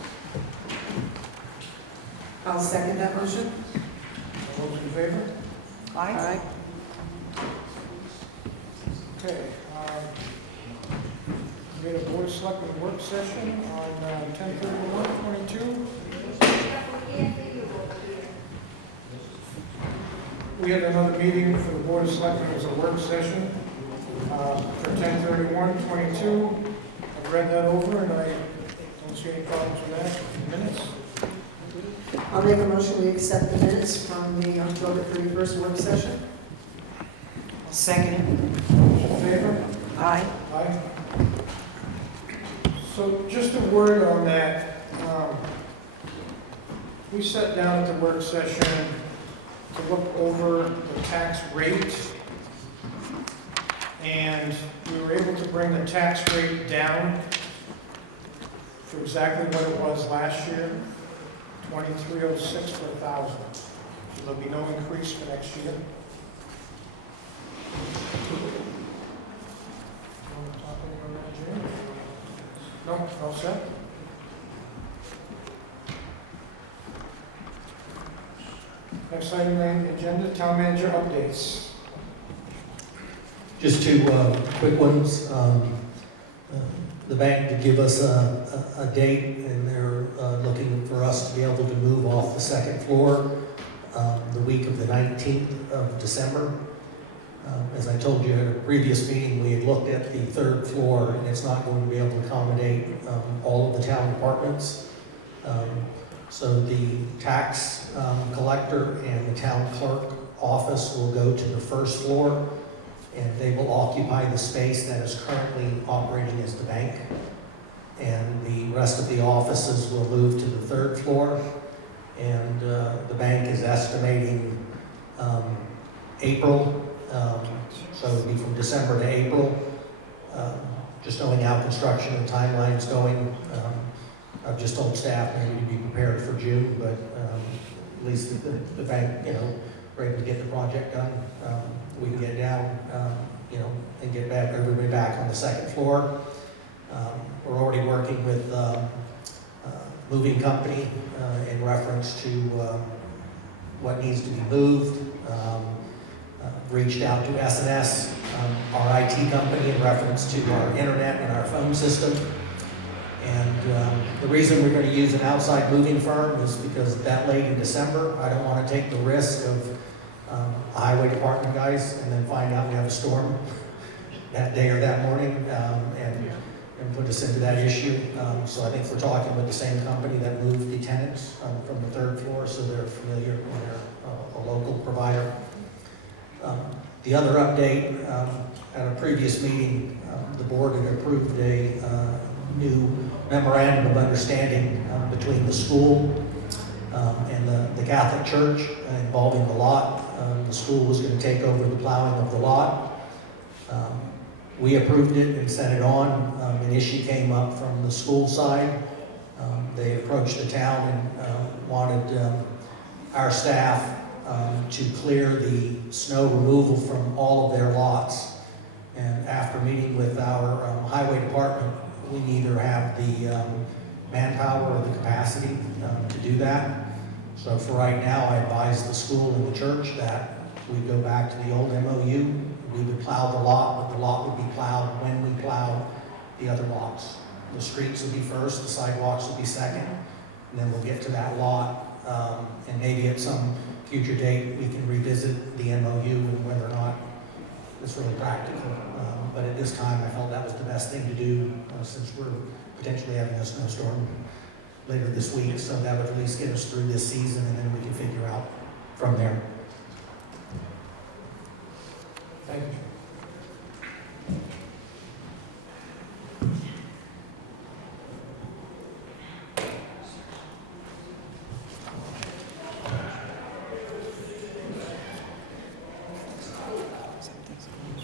I'll second that motion. All those in favor? Aye. Okay. We had a Board of Selectmen work session on 10/31/22. We had another meeting for the Board of Selectmen, it was a work session for 10/31/22. I've read that over and I don't see any problems with that. Minutes? I'll make a motion, we accept the minutes from the October 31st work session. I'll second it. All in favor? Aye. Aye. So just a word on that. We sat down at the work session to look over the tax rate. And we were able to bring the tax rate down to exactly what it was last year, $23.06 per thousand. So there'll be no increase for next year. No, all set? Next item on the agenda, town manager updates. Just two quick ones. The bank did give us a date, and they're looking for us to be able to move off the second floor the week of the 19th of December. As I told you at a previous meeting, we had looked at the third floor, and it's not going to be able to accommodate all of the town departments. So the tax collector and the town clerk office will go to the first floor, and they will occupy the space that is currently operating as the bank. And the rest of the offices will move to the third floor. And the bank is estimating April, so it would be from December to April. Just knowing how construction and timeline's going, I've just told staff maybe to be prepared for June, but at least the bank, we're able to get the project done. We can get down, and get back everybody back on the second floor. We're already working with moving company in reference to what needs to be moved. Reached out to SNS, our IT company, in reference to our internet and our phone system. And the reason we're going to use an outside moving firm is because that late in December, I don't want to take the risk of highway department guys and then find out we have a storm that day or that morning and put us into that issue. So I think we're talking with the same company that moved the tenants from the third floor, so they're familiar, they're a local provider. The other update, at a previous meeting, the board had approved a new memorandum of understanding between the school and the Catholic Church involving the lot. The school was going to take over the plowing of the lot. We approved it and sent it on. An issue came up from the school side. They approached the town and wanted our staff to clear the snow removal from all of their lots. And after meeting with our highway department, we neither have the manpower or the capacity to do that. So for right now, I advise the school and the church that we go back to the old MOU. We would plow the lot, but the lot would be plowed when we plow the other lots. The streets would be first, the sidewalks would be second, and then we'll get to that lot. And maybe at some future date, we can revisit the MOU and whether or not it's really practical. But at this time, I felt that was the best thing to do since we're potentially having a snowstorm later this week. So that would at least get us through this season, and then we can figure out from there. Thank you.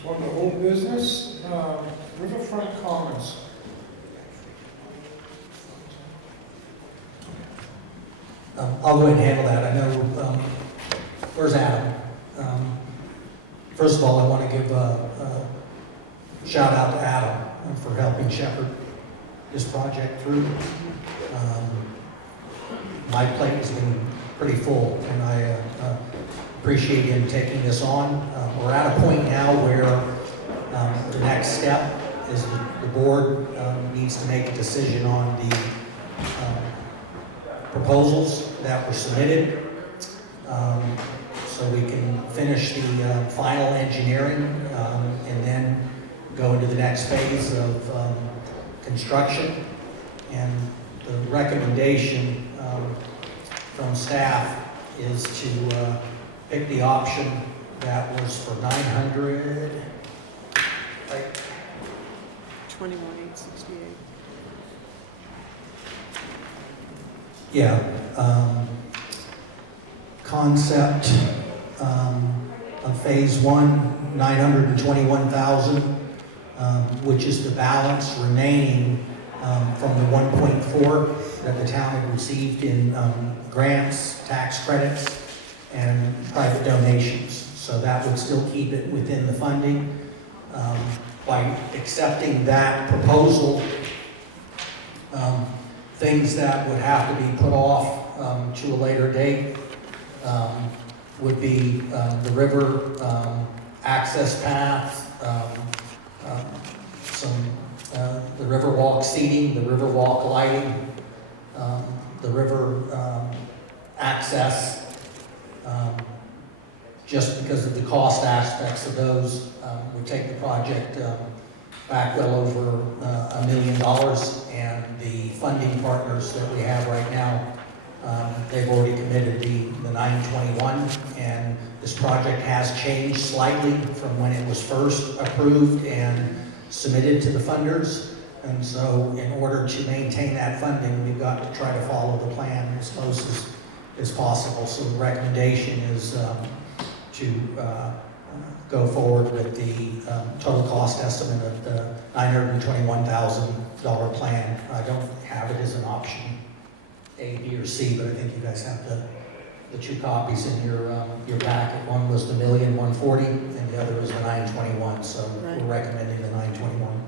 So on the old business, Riverfront Commons. I'll go ahead and handle that. I know, where's Adam? First of all, I want to give a shout out to Adam for helping shepherd this project through. My plate has been pretty full, and I appreciate him taking this on. We're at a point now where the next step is the board needs to make a decision on the proposals that were submitted, so we can finish the final engineering and then go into the next phase of construction. And the recommendation from staff is to pick the option that was for 900, right? 21,868. Yeah, concept of phase one, 921,000, which is the balance remaining from the 1.4 that the town had received in grants, tax credits, and private donations. So that would still keep it within the funding. By accepting that proposal, things that would have to be put off to a later date would be the river access path, the river walk seating, the river walk lighting, the river access. Just because of the cost aspects of those, would take the project back well over $1 million, and the funding partners that we have right now, they've already committed the 921, and this project has changed slightly from when it was first approved and submitted to the funders. And so in order to maintain that funding, we've got to try to follow the plan as close as possible. So the recommendation is to go forward with the total cost estimate of the $921,000 plan. I don't have it as an option A, B, or C, but I think you guys have the two copies in your packet. One was the $1,140,000, and the other was the 921. So Right. we're recommending the 921.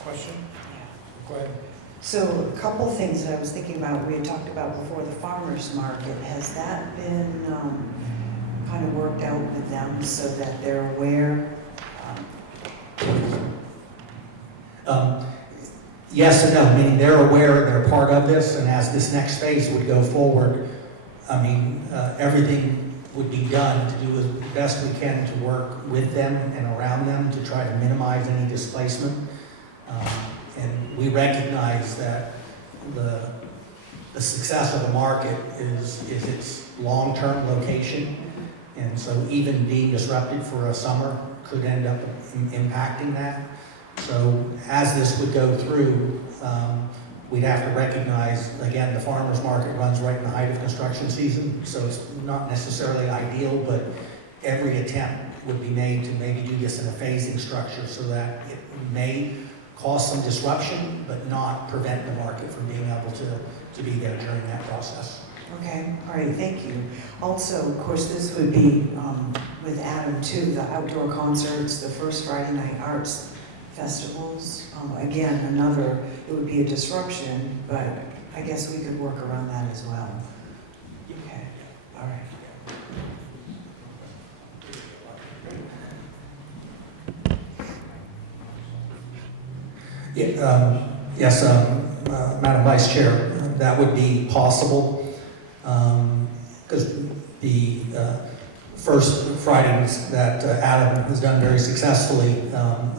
Question? Go ahead. So a couple things that I was thinking about, we had talked about before, the farmer's market. Has that been kind of worked out with them so that they're aware? Yes and no, meaning they're aware, they're part of this, and as this next phase would go forward, I mean, everything would be done to do the best we can to work with them and around them to try to minimize any displacement. And we recognize that the the success of the market is its long-term location. And so even being disrupted for a summer could end up impacting that. So as this would go through, we'd have to recognize, again, the farmer's market runs right in the height of construction season, so it's not necessarily ideal, but every attempt would be made to maybe do this in a phasing structure so that it may cause some disruption, but not prevent the market from being able to be there during that process. Okay, all right, thank you. Also, of course, this would be with Adam too, the outdoor concerts, the first Friday night arts festivals. Again, it would be a disruption, but I guess we could work around that as well. Okay, all right. Yes, Madam Vice Chair, that would be possible. Because the first Fridays that Adam has done very successfully,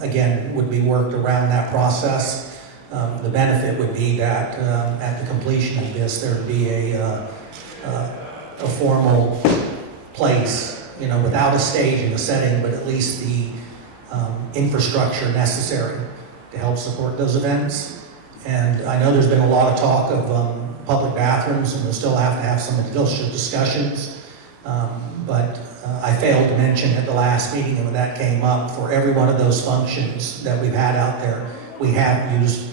again, would be worked around that process. The benefit would be that at the completion of this, there would be a formal place, without a stage and a setting, but at least the infrastructure necessary to help support those events. And I know there's been a lot of talk of public bathrooms, and we'll still have to have some additional discussions. But I failed to mention at the last meeting, and when that came up, for every one of those functions that we've had out there, we have used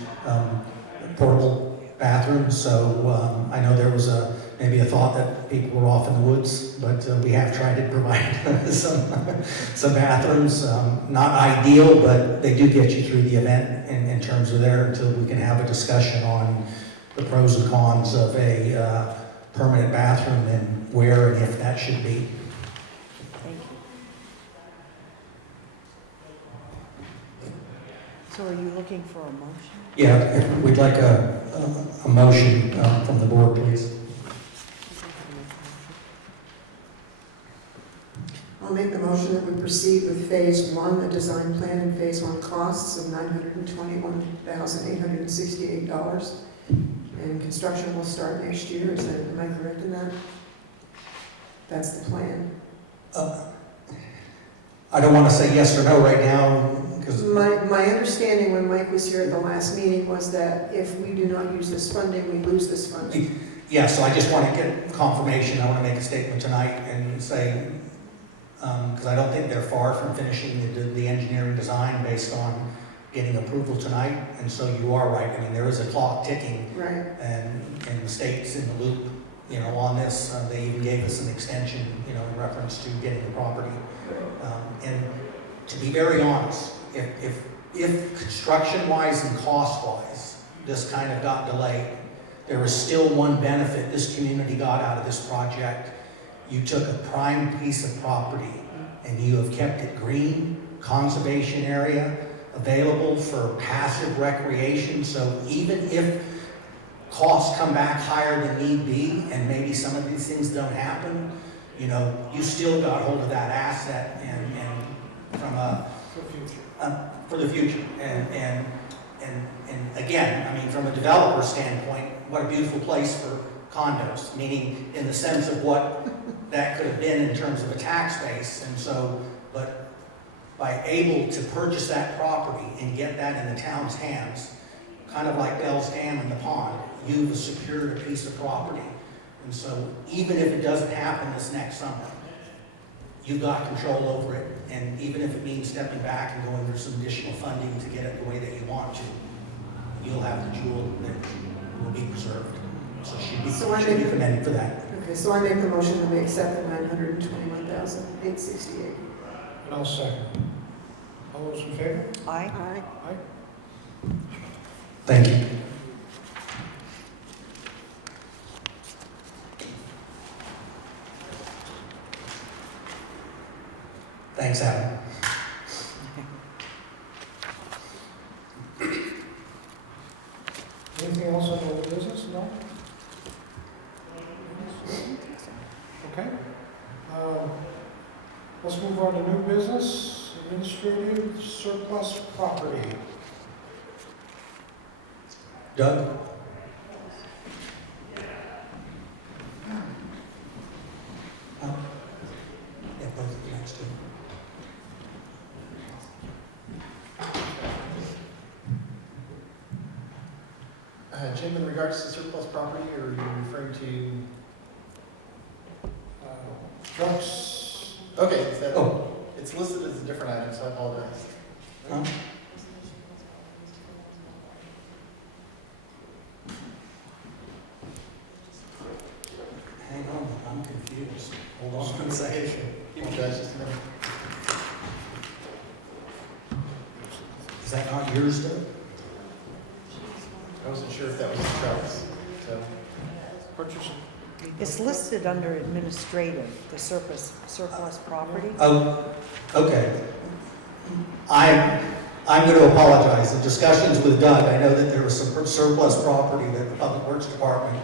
portable bathrooms. So I know there was maybe a thought that people were off in the woods, but we have tried to provide some bathrooms. Not ideal, but they do get you through the event in terms of there until we can have a discussion on the pros and cons of a permanent bathroom and where and if that should be. Thank you. So are you looking for a motion? Yeah, if we'd like a motion from the board, please. I'll make the motion that we proceed with Phase 1, the design plan and Phase 1 costs of $921,868. And construction will start next year, am I correct in that? That's the plan. I don't want to say yes or no right now, because My understanding when Mike was here at the last meeting was that if we do not use this funding, we lose this funding. yeah, so I just want to get confirmation. I want to make a statement tonight and say, because I don't think they're far from finishing the engineering design based on getting approval tonight, and so you are right. I mean, there is a clock ticking, Right. and the state's in the loop, on this. They even gave us an extension, in reference to getting the property. And to be very honest, if construction-wise and cost-wise, this kind of got delayed, there is still one benefit this community got out of this project. You took a prime piece of property and you have kept it green, conservation area, available for passive recreation. So even if costs come back higher than need be, and maybe some of these things don't happen, you still got hold of that asset and from for the future. And again, I mean, from a developer standpoint, what a beautiful place for condos, meaning in the sense of what that could have been in terms of a tax base. And so, but by able to purchase that property and get that in the town's hands, kind of like Bell's Dam and the pond, you've secured a piece of property. And so even if it doesn't happen this next summer, you've got control over it. And even if it means stepping back and going for some additional funding to get it the way that you want to, you'll have the jewel that will be preserved. So should be commended for that. Okay, so I make the motion that we accept the $921,868. And I'll second. All those in favor? Aye. Aye. Aye. Thank you. Thanks, Adam. Anything else on the business? No? Okay. Let's move on to new business, administrative surplus property. Doug? Jim, in regards to surplus property, or are you referring to? Trucks, Okay, it's that, Oh. it's listed as a different item, so I apologize. Huh? Hang on, I'm confused. Hold on one second. Apologize, just a minute. Is that not yours, Doug? I wasn't sure if that was the trucks, so. purchase. It's listed under administrative, the surplus property. Oh, okay. I'm going to apologize. In discussions with Doug, I know that there was some surplus property that the Public Works Department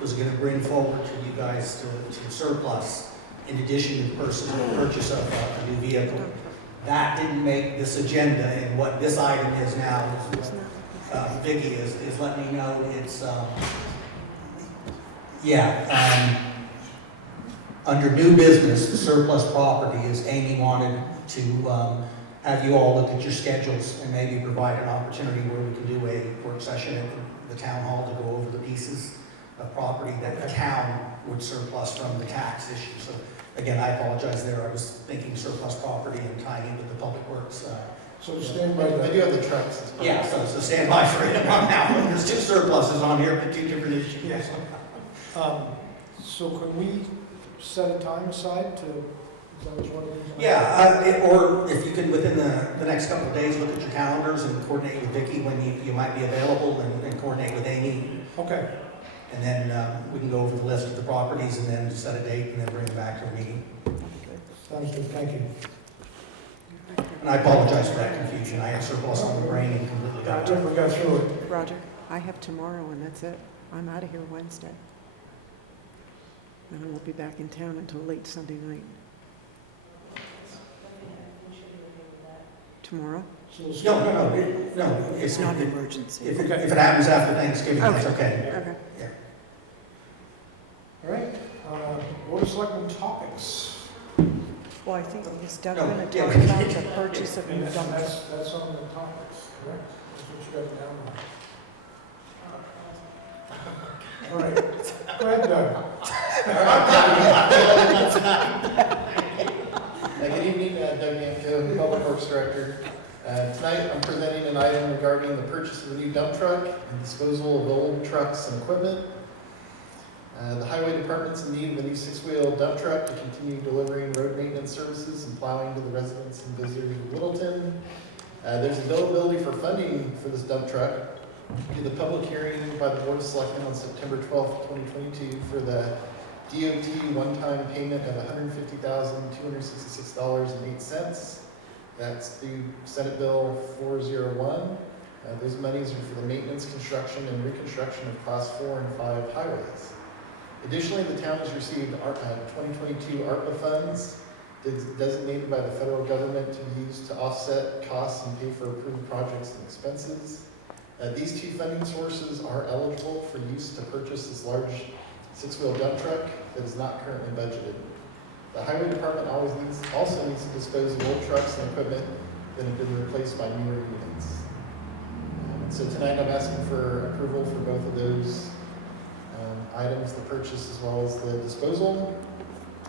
was going to bring forward to you guys to surplus in addition to the purchase of a new vehicle. That didn't make this agenda, and what this item is now, Vicki is letting me know it's, under new business, the surplus property is Amy wanted to have you all look at your schedules and maybe provide an opportunity where we can do a work session at the town hall to go over the pieces of property that the town would surplus from the tax issue. So again, I apologize there. I was thinking surplus property and tying into the public works. So stand by I do have the trucks. as part of Yeah, it. so stand by for it on that one. There's two surpluses on here, but two different issues. Yes. So can we set a time aside to, that was one of these? Yeah, or if you could, within the next couple of days, look at your calendars and coordinate with Vicki when you might be available and coordinate with Amy. Okay. And then we can go over the list of the properties and then set a date and then bring it back to a meeting. Sounds good, thank you. And I apologize for that confusion. I had surplus on the brain and completely got it. We got through it. Roger, I have tomorrow and that's it. I'm out of here Wednesday. And I won't be back in town until late Sunday night. Tomorrow? No. It's not an emergency. If it happens after Thanksgiving, that's okay. Okay. Yeah. All right, Board of Selectmen topics. Well, I think, is Doug No, going to yeah. talk about the purchase of a And new dump truck? that's on the topics, correct? That's what you got down there. All right, go ahead, Doug. Good evening, Doug Namco, Public Works Director. Tonight, I'm presenting an item regarding the purchase of a new dump truck and disposal of old trucks and equipment. The Highway Department's in need of a new 6-wheel dump truck to continue delivering road maintenance services and plowing to the residents and visitors of Littleton. There's availability for funding for this dump truck due to the public hearing by the Board of Selectmen on September 12th, 2022 for the DOT one-time payment of $150,266.08. That's through Senate Bill 401. Those monies are for the maintenance, construction, and reconstruction of Class 4 and 5 highways. Additionally, the town has received 2022 ARPA funds designated by the federal government to be used to offset costs and pay for approved projects and expenses. These two funding sources are eligible for use to purchase this large 6-wheel dump truck that is not currently budgeted. The Highway Department also needs to dispose of old trucks and equipment that have been replaced by newer units. So tonight I'm asking for approval for both of those items, the purchase as well as the disposal.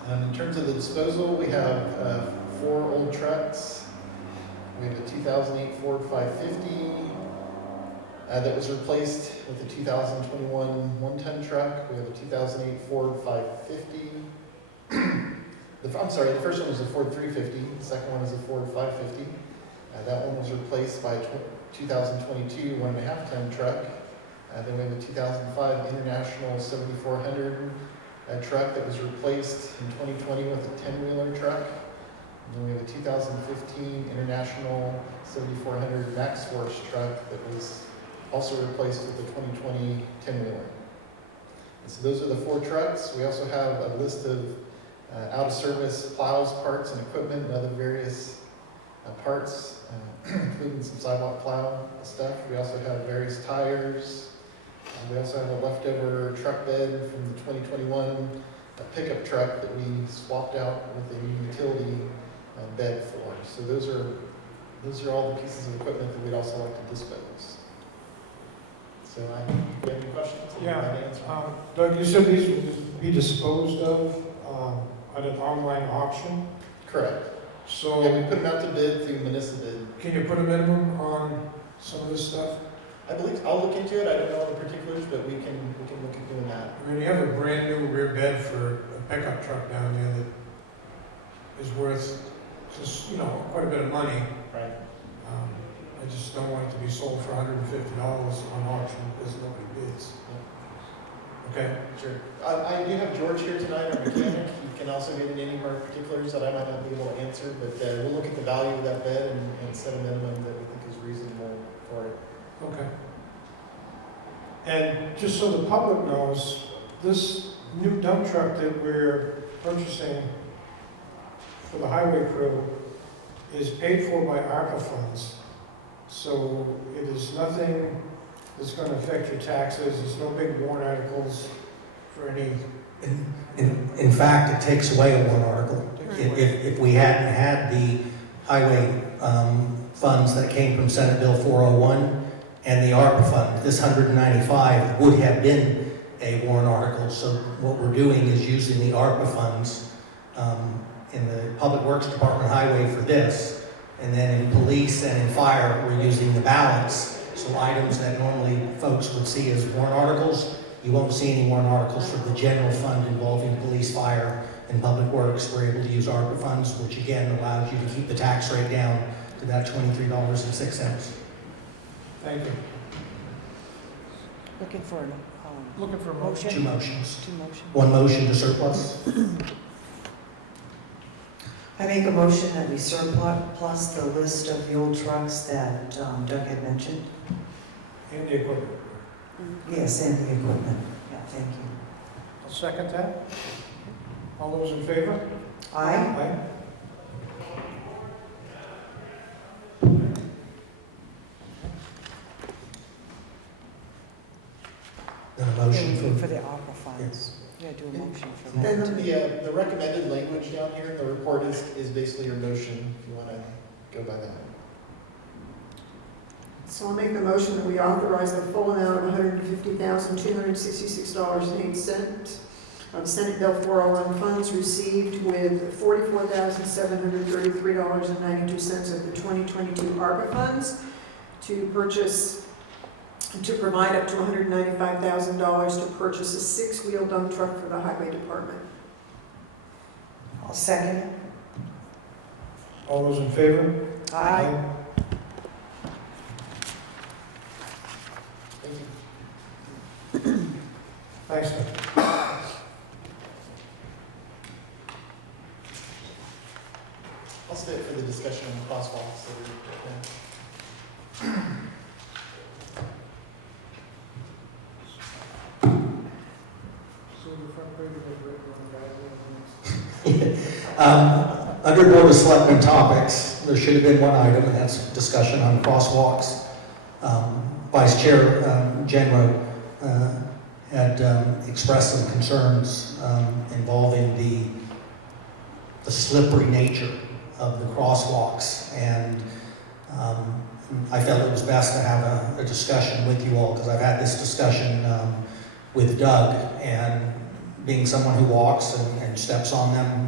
In terms of the disposal, we have 4 old trucks. We have a 2008 Ford 550 that was replaced with a 2021 one-ton truck. We have a 2008 Ford 550. I'm sorry, the first one was a Ford 350. The second one is a Ford 550. That one was replaced by a 2022 1.5-ton truck. Then we have a 2005 International 7400 truck that was replaced in 2020 with a 10-wheeler truck. And then we have a 2015 International 7400 Max Force truck that was also replaced with a 2020 10-wheeler. And so those are the 4 trucks. We also have a list of out-of-service plows, parts, and equipment, and other various parts, including some sidewalk plow stuff. We also have various tires. We also have a leftover truck bed from the 2021 pickup truck that we swapped out with a utility bed for. So those are all the pieces of equipment that we'd also like to dispose. So So do you have any questions? Yeah, Doug, you said these would be disposed of at an online auction? Correct. So Yeah, we put them out to bid through municipal bid. can you put a minimum on some of this stuff? I believe, I'll look into it, I don't know all the particulars, but we can look at doing that. I mean, you have a brand new rear bed for a pickup truck down there that is worth just, quite a bit of money. Right. I just don't want it to be sold for $150 on auction because nobody bids. Okay? Sure. I do have George here tonight, our mechanic. He can also get in any more particulars that I might not be able to answer, but we'll look at the value of that bed and set a minimum that we think is reasonable for it. Okay. And just so the public knows, this new dump truck that we're purchasing for the highway crew is paid for by ARPA funds. So it is nothing that's going to affect your taxes. There's no big warrant articles for any. In fact, it takes away a warrant article. If we hadn't had the highway funds that came from Senate Bill 401 and the ARPA fund, this 195 would have been a warrant article. So what we're doing is using the ARPA funds in the Public Works Department highway for this. And then in police and in fire, we're using the balance. So items that normally folks would see as warrant articles, you won't see any warrant articles for the general fund involving police, fire, and public works. We're able to use ARPA funds, which again allows you to keep the tax rate down to that $23.06. Thank you. Looking for an, Looking for a motion? Two motions. Two motions. One motion to surplus. I make a motion that we surplus the list of the old trucks that Doug had mentioned. And the equipment. Yes, and the equipment. Yeah, thank you. I'll second that. All those in favor? Aye. Aye. Then a motion For for, the ARPA funds. Yeah, do a motion for that. And then the recommended language down here in the report is basically your motion, if you want to go by that. So I'll make the motion that we authorize the full amount of $150,266.08 of Senate Bill 401 funds received with $44,733.92 of the 2022 ARPA funds to provide up to $195,000 to purchase a 6-wheel dump truck for the highway department. I'll second it. All those in favor? Aye. Thank you. Thanks, Doug. I'll stay for the discussion on crosswalks. Under Board of Selectmen topics, there should have been one item, and that's discussion on crosswalks. Vice Chair Genro had expressed some concerns involving the slippery nature of the crosswalks, and I felt it was best to have a discussion with you all, because I've had this discussion with Doug, and being someone who walks and steps on them,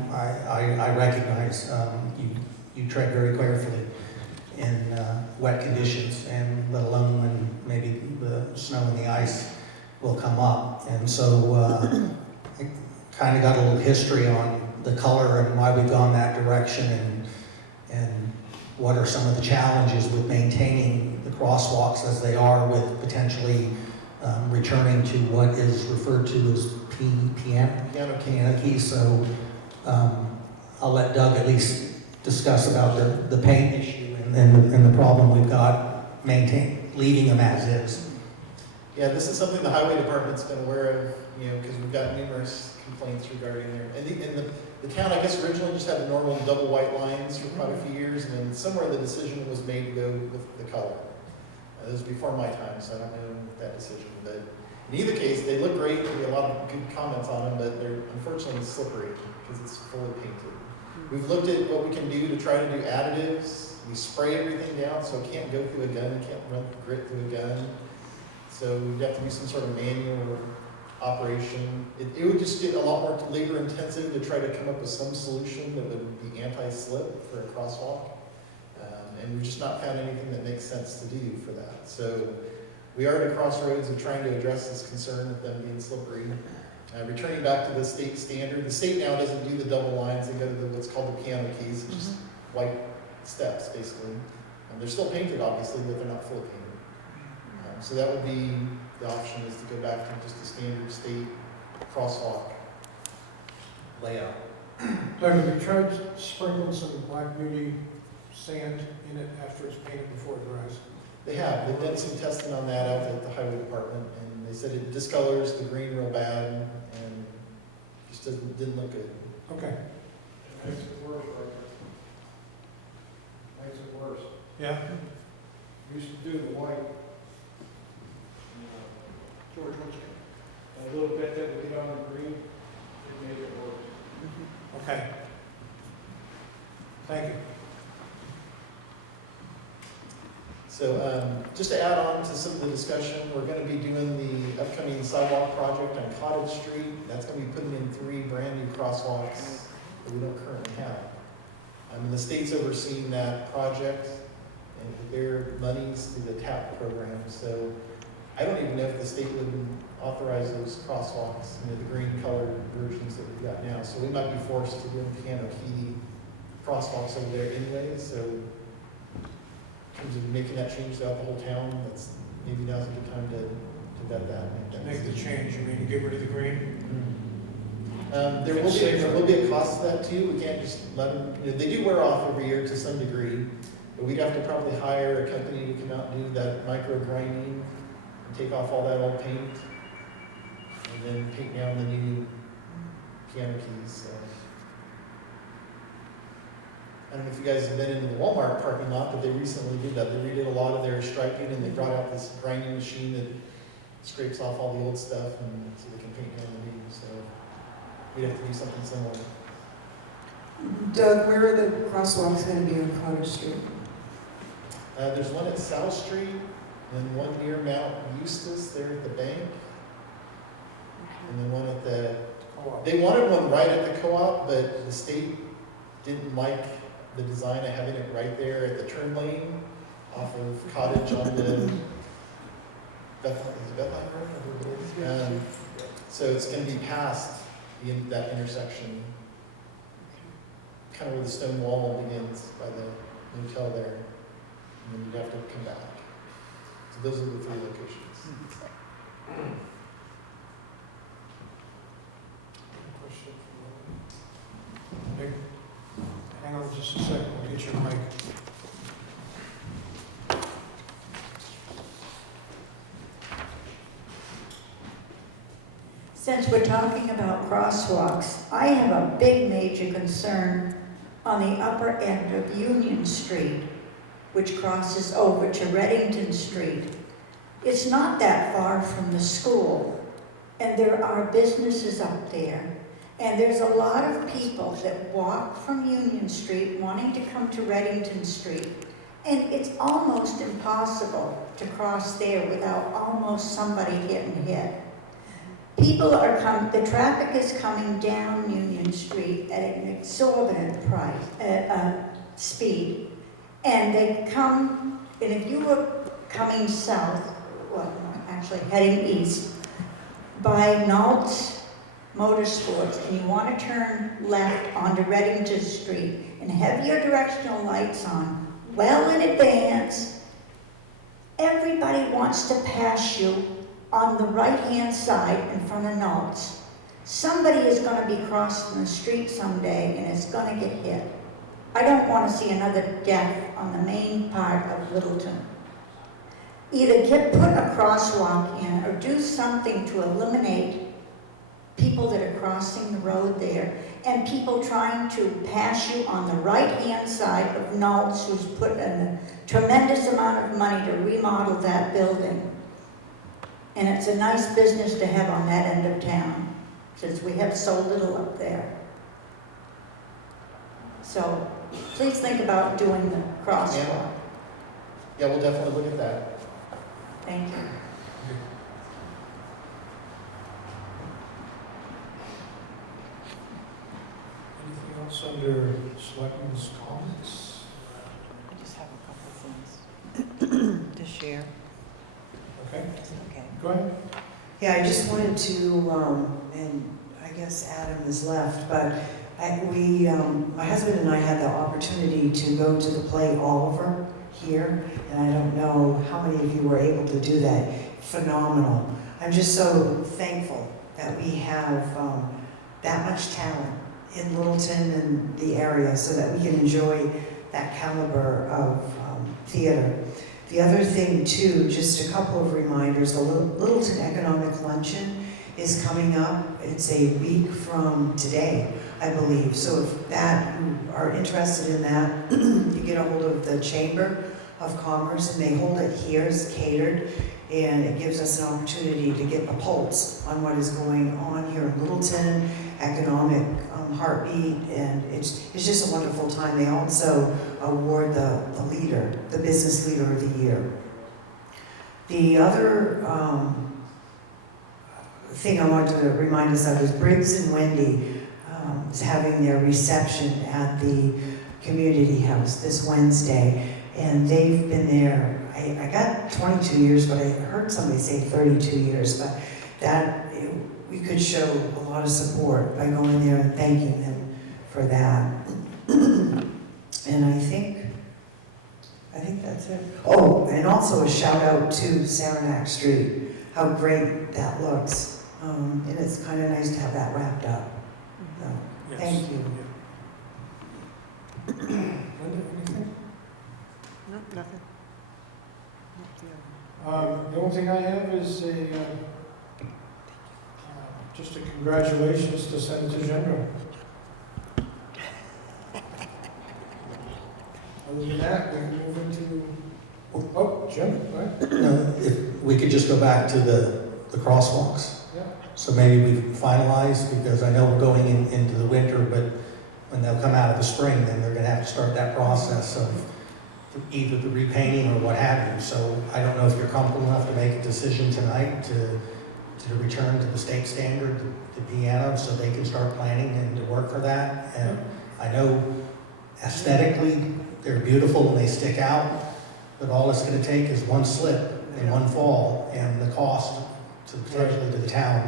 I recognize you tread very carefully in wet conditions, and let alone when maybe the snow and the ice will come up. And so I kind of got a little history on the color and why we've gone that direction, and what are some of the challenges with maintaining the crosswalks as they are, with potentially returning to what is referred to as piano keys. So I'll let Doug at least discuss about the paint issue and the problem we've got leaving them as is. Yeah, this is something the highway department's been aware of, because we've got numerous complaints regarding there. And the town, I guess, originally just had the normal double white lines for quite a few years, and then somewhere the decision was made to go with the color. This was before my time, so I don't know that decision. But in either case, they look great. There'll be a lot of good comments on them, but they're unfortunately slippery because it's fully painted. We've looked at what we can do to try to do additives. We spray everything down so it can't go through a gun, it can't run grit through a gun. So we'd have to do some sort of manual operation. It would just get a lot more labor intensive to try to come up with some solution that would be anti-slip for a crosswalk. And we've just not found anything that makes sense to do for that. So we are at a crossroads of trying to address this concern of them being slippery. Returning back to the state standard, the state now doesn't do the double lines, they go to what's called the piano keys, which is white steps basically. They're still painted obviously, but they're not fully painted. So that would be the option, is to go back to just the standard state crosswalk layout. Doug, have you tried sprinkling some black beauty sand in it after it's painted before it dries? They have. They've done some testing on that out at the highway department, and they said it discolors the green real bad, and just didn't look good. Okay. Makes it worse, right? Makes it worse. Yeah? Used to do the white. George, a little bit that we get on the green, it made it worse. Okay. Thank you. So just to add on to some of the discussion, we're going to be doing the upcoming sidewalk project on Cottage Street. That's going to be putting in 3 brand new crosswalks that we don't currently have. The state's overseeing that project and their monies through the TAP program. So I don't even know if the state would authorize those crosswalks, the green colored versions that we've got now. So we might be forced to do piano key crosswalks over there anyway. So in terms of making that change throughout the whole town, that's maybe now's a good time to vet that. Make the change, you mean, to get rid of the green? There will be a cost to that too. We can't just let them, they do wear off every year to some degree, but we'd have to probably hire a company to come out and do that micro grinding and take off all that old paint and then paint down the new piano keys. So. I don't know if you guys have been into the Walmart parking lot, but they recently did that. They redid a lot of their striping, and they brought out this grinding machine that scrapes off all the old stuff, and so they can paint down the new. So we'd have to do something similar. Doug, where are the crosswalks going to be on Cottage Street? There's one at South Street, and one near Mount Eustis there at the bank, and then one at the co-op. They wanted one right at the co-op, but the state didn't like the design of having it right there at the turn lane off of Cottage on the Bethlehem Road. So it's going to be past that intersection, kind of where the stone wall begins by the hotel there, and then you'd have to come back. So those are the 3 locations. Nick, hang on just a second, we'll get your mic. Since we're talking about crosswalks, I have a big major concern on the upper end of Union Street, which crosses over to Reddington Street. It's not that far from the school, and there are businesses up there. And there's a lot of people that walk from Union Street wanting to come to Reddington Street. And it's almost impossible to cross there without almost somebody getting hit. People are the traffic is coming down Union Street at an exorbitant speed. And they come, and if you were coming south, well, actually heading east, by Nault's Motorsports, and you want to turn left onto Reddington Street and have your directional lights on well in advance, everybody wants to pass you on the right-hand side in front of Nault's. Somebody is going to be crossing the street someday and it's going to get hit. I don't want to see another death on the main part of Littleton. Either put a crosswalk in or do something to eliminate people that are crossing the road there and people trying to pass you on the right-hand side of Nault's, who's put in a tremendous amount of money to remodel that building. And it's a nice business to have on that end of town, since we have so little up there. So please think about doing the crosswalk. Yeah, we'll definitely look at that. Thank you. What's under Selectmen's comments? I just have a couple things to share. Okay, Okay. go ahead. Yeah, I just wanted to, and I guess Adam has left, but my husband and I had the opportunity to go to the play Oliver here, and I don't know how many of you were able to do that. Phenomenal. I'm just so thankful that we have that much talent in Littleton and the area so that we can enjoy that caliber of theater. The other thing too, just a couple of reminders, the Littleton Economic Luncheon is coming up. It's a week from today, I believe. So if you are interested in that, you get a hold of the Chamber of Commerce and they hold it here, it's catered, and it gives us an opportunity to get the pulse on what is going on here in Littleton, economic heartbeat, and it's just a wonderful time. They also award the business leader of the year. The other thing I wanted to remind us of is Briggs and Wendy is having their reception at the community house this Wednesday, and they've been there. I got 22 years, but I heard somebody say 32 years, but we could show a lot of support by going there and thanking them for that. And I think that's it. Oh, and also a shout out to Saranac Street, how great that looks. And it's kind of nice to have that wrapped up. So, Yes. thank you. Linda, anything? No, nothing. The only thing I have is just a congratulations to Senator General. Other than that, we can move into, Jim, right? If we could just go back to the crosswalks. Yeah. So maybe we finalize, because I know we're going into the winter, but when they'll come out of the spring, then they're gonna have to start that process of either the repainting or what have you. So I don't know if you're comfortable enough to make a decision tonight to return to the state standard, the piano, so they can start planning and to work for that. And I know aesthetically, they're beautiful when they stick out, but all it's gonna take is one slip and one fall, and the cost to potentially to the town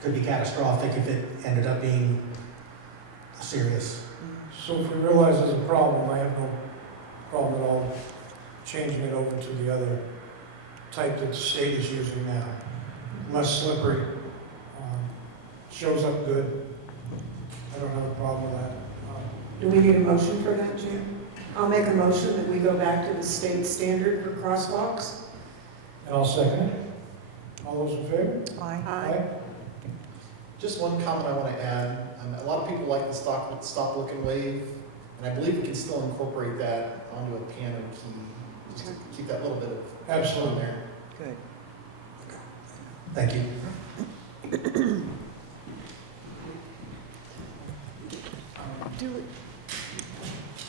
could be catastrophic if it ended up being serious. So if we realize there's a problem, I have no problem at all changing it over to the other type that the state is using now. Less slippery, shows up good. I don't have a problem with that. Do we need a motion for that, Jim? I'll make a motion that we go back to the state standard for crosswalks. And I'll second it. All those in favor? Aye. Just one comment I want to add. A lot of people like the stop, look, and wave, and I believe we can still incorporate that onto a piano key, just to keep that little bit of Absolutely. fun there. Good. Thank you.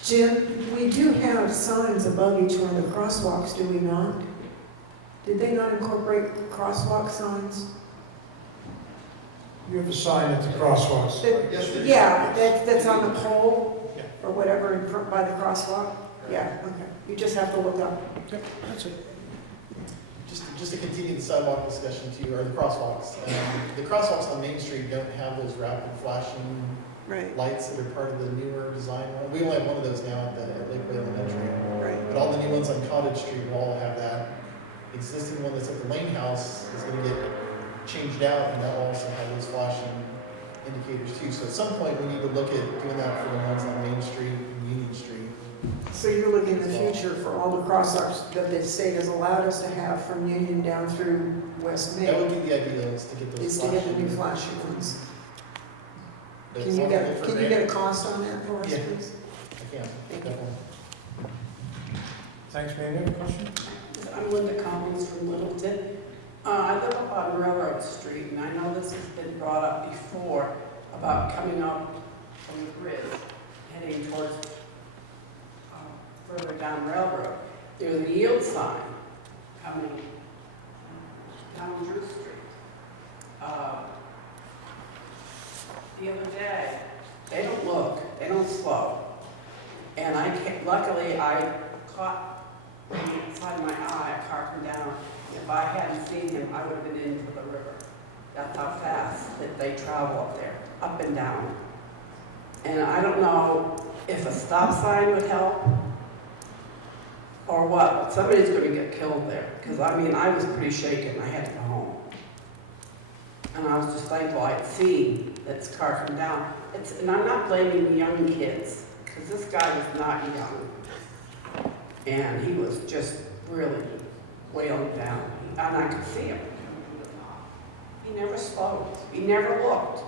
Jim, we do have signs above each one of the crosswalks, do we not? Did they not incorporate crosswalk signs? You have a sign at the crosswalks. Yeah, that's on the pole Yeah. or whatever in front by the crosswalk? Yeah, okay. You just have to look up. Yep, that's it. Just to continue the sidewalk discussion too, or the crosswalks. The crosswalks on Main Street don't have those rapid flashing Right, lights that are part of the newer design. We only have one of those now at Lakeway Elementary. right. But all the new ones on Cottage Street will all have that. Existing one that's at the Lane House is gonna get changed out, and that will also have those flashing indicators too. So at some point, we need to look at doing that for the ones on Main Street and Union Street. So you're looking in the future for all the crosswalks that the state has allowed us to have from Union down through West That would Main, be the idea, is to get those is to get the new flashing. flashing ones. But Can it's you all get, for can you grant. get a cost on that for us, Yeah. please? I can, Thank you. definitely. Thanks, man. You have a question? I'm Linda Collins from Littleton. I live up on Railroad Street, and I know this has been brought up before about coming up from the grid, heading towards further down Railroad. There's a yield sign coming down Drew Street. The other day, They don't look, they don't slow. And luckily I caught on the side of my eye, a car come down. If I hadn't seen him, I would have been into the river. That's how fast that they travel up there, up and down. And I don't know if a stop sign would help or what, but somebody's gonna get killed there. Because I mean, I was pretty shaken, I had to go home. And I was just thankful I'd seen this car come down. And I'm not blaming the young kids, because this guy was not young. And he was just really wailing down. And I could see him. He never spoke. He never looked.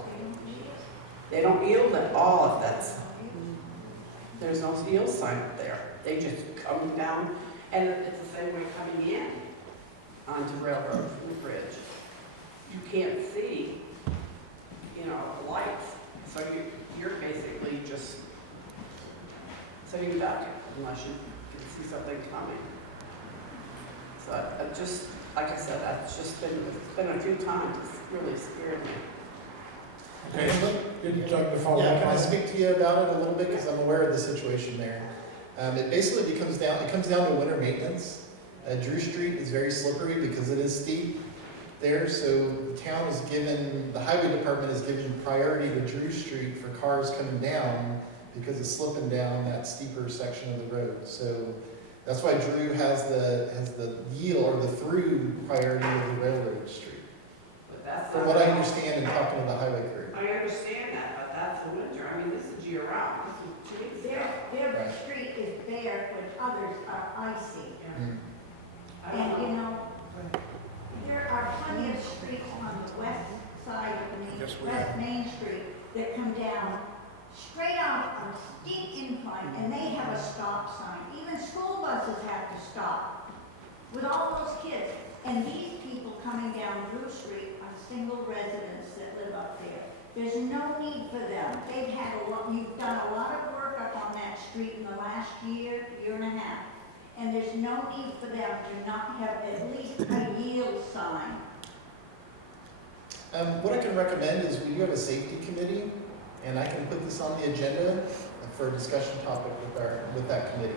They don't yield at all if that's, there's no yield sign up there. They just come down, and it's the same way coming in onto Railroad from the bridge. You can't see, the lights. So you're basically just, so you duck it unless you can see something coming. So I just, like I said, that's just been a few times, it's really scared me. Okay, did Doug to follow Yeah, up can I on it? speak to you about it a little bit, because I'm aware of the situation there. It basically comes down to winter maintenance. Drew Street is very slippery because it is steep there, so the highway department is given priority to Drew Street for cars coming down because it's slipping down that steeper section of the road. So that's why Drew has the yield or the through priority of the railroad street. But that's From what I understand in talking to the highway crew. I understand that, but that's the winter. I mean, this is year round. This is 2 weeks ago. Their street is bare when others are icy. I don't And know. there are plenty of streets on the west side of the Yes, we West Main Street that come down straight off a steep incline, and they have a stop sign. Even school buses have to stop with all those kids. And these people coming down Drew Street are single residents that live up there. There's no need for them. You've done a lot of work up on that street in the last year and a half. And there's no need for them to not have at least a yield sign. What I can recommend is we do have a safety committee, and I can put this on the agenda for a discussion topic with that committee.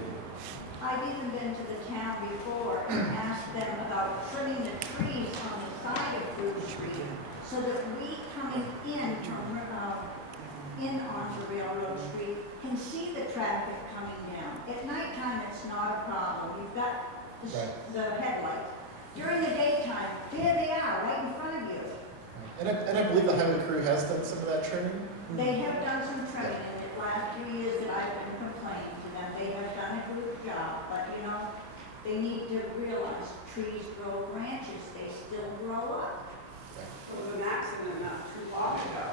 I've even been to the town before and asked them about trimming the trees on the side of Fruit Street so that we coming in onto Railroad Street can see the traffic coming down. At nighttime, it's not a problem. You've got the headlights. During the daytime, there they are, right in front of you. And I believe the highway crew has done some of that trimming. They have done some trimming in the last 2 years that I've been complaining to them. They have done a good job, but they need to realize trees grow branches, they still grow up. There was an accident not too long ago,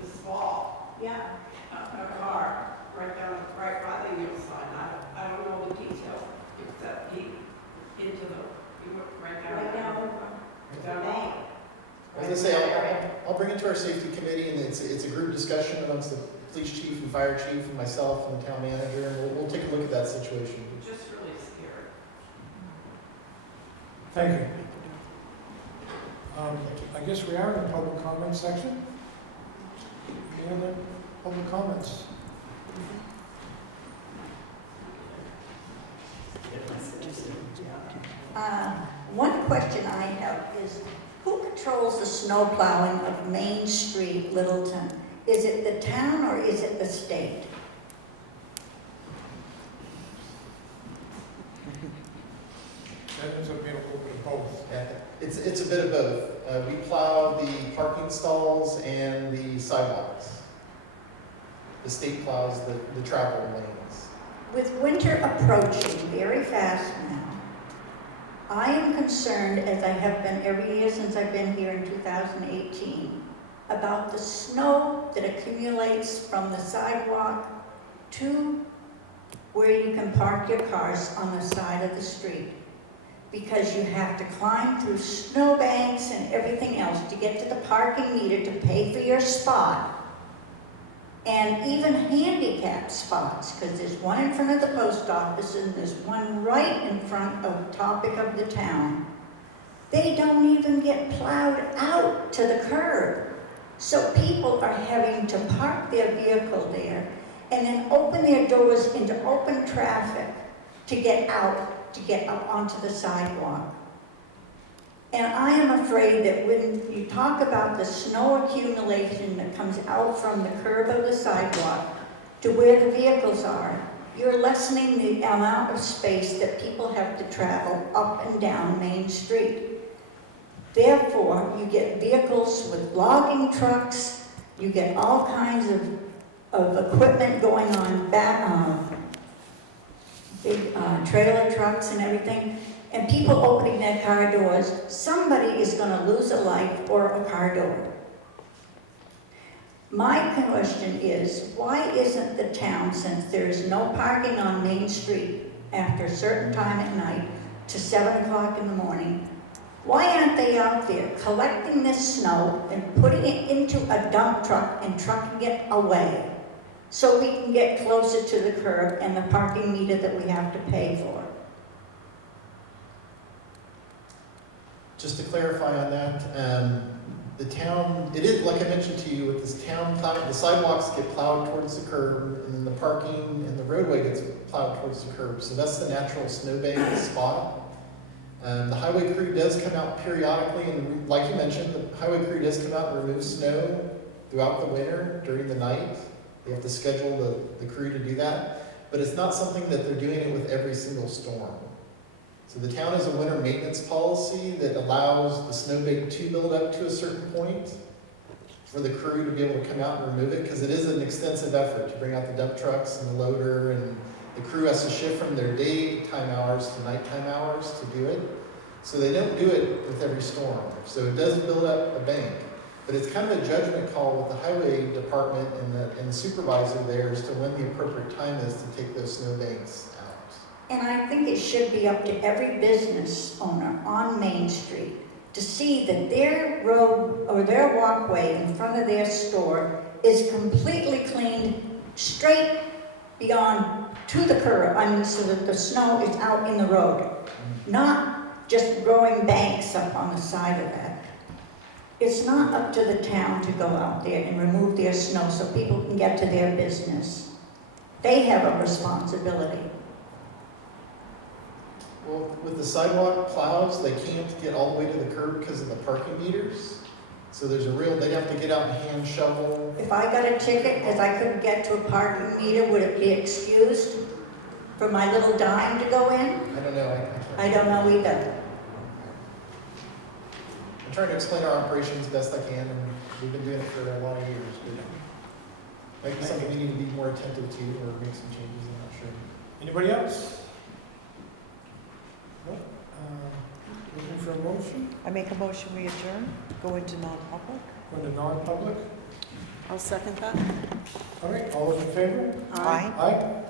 this fall. Yeah. A car right by the yield sign. I don't know the details, except he went right down. Right down the bank. As I say, I'll bring it to our safety committee, and it's a group discussion amongst the police chief and fire chief and myself and the town manager, and we'll take a look at that situation. Just really scared. Thank you. I guess we are in the public comment section. Any other public comments? One question I have is, who controls the snow plowing of Main Street, Littleton? Is it the town or is it the state? That ends up being a little bit of both. Yeah, it's a bit of both. We plow the parking stalls and the sidewalks. The state plows the travel lanes. With winter approaching very fast now, I am concerned, as I have been every year since I've been here in 2018, about the snow that accumulates from the sidewalk to where you can park your cars on the side of the street. Because you have to climb through snowbanks and everything else to get to the parking meter to pay for your spot. And even handicap spots, because there's one in front of the post office and there's one right in front of the topic of the town. They don't even get plowed out to the curb. So people are having to park their vehicle there and then open their doors into open traffic to get out onto the sidewalk. And I am afraid that when you talk about the snow accumulation that comes out from the curb of the sidewalk to where the vehicles are, you're lessening the amount of space that people have to travel up and down Main Street. Therefore, you get vehicles with logging trucks, you get all kinds of equipment going on back, big trailer trucks and everything, and people opening their car doors. Somebody is going to lose a life or a car door. My question is, why isn't the town, since there is no parking on Main Street after a certain time at night to 7 o'clock in the morning, why aren't they out there collecting this snow and putting it into a dump truck and trucking it away so we can get closer to the curb and the parking meter that we have to pay for? Just to clarify on that, the town, it is, like I mentioned to you, with this town plowing, the sidewalks get plowed towards the curb, and then the parking and the roadway gets plowed towards the curb. So that's the natural snowbank spot. The highway crew does come out periodically, and like you mentioned, the highway crew does come out and remove snow throughout the winter during the night. They have to schedule the crew to do that, but it's not something that they're doing it with every single storm. So the town has a winter maintenance policy that allows the snowbank to build up to a certain point for the crew to be able to come out and remove it, because it is an extensive effort to bring out the dump trucks and the loader, and the crew has to shift from their daytime hours to nighttime hours to do it. So they don't do it with every storm. So it does build up a bank, but it's kind of a judgment call with the highway department and the supervisor there as to when the appropriate time is to take those snowbanks out. And I think it should be up to every business owner on Main Street to see that their road or their walkway in front of their store is completely cleaned straight beyond to the curb. I mean, so that the snow is out in the road, not just growing banks up on the side of that. It's not up to the town to go out there and remove their snow so people can get to their business. They have a responsibility. Well, with the sidewalk plows, they can't get all the way to the curb because of the parking meters. So there's they'd have to get out and hand shovel. If I got a ticket because I couldn't get to a parking meter, would it be excused for my little dime to go in? I don't know. I don't know either. I'm trying to explain our operations best I can, and we've been doing it for a lot of years. But maybe something we need to be more attentive to or make some changes, I'm not sure. Anybody else? No? Looking for a motion? I make a motion, we adjourn, go into non-public. Go into non-public? I'll second that. All right, all those in favor? Aye. Aye.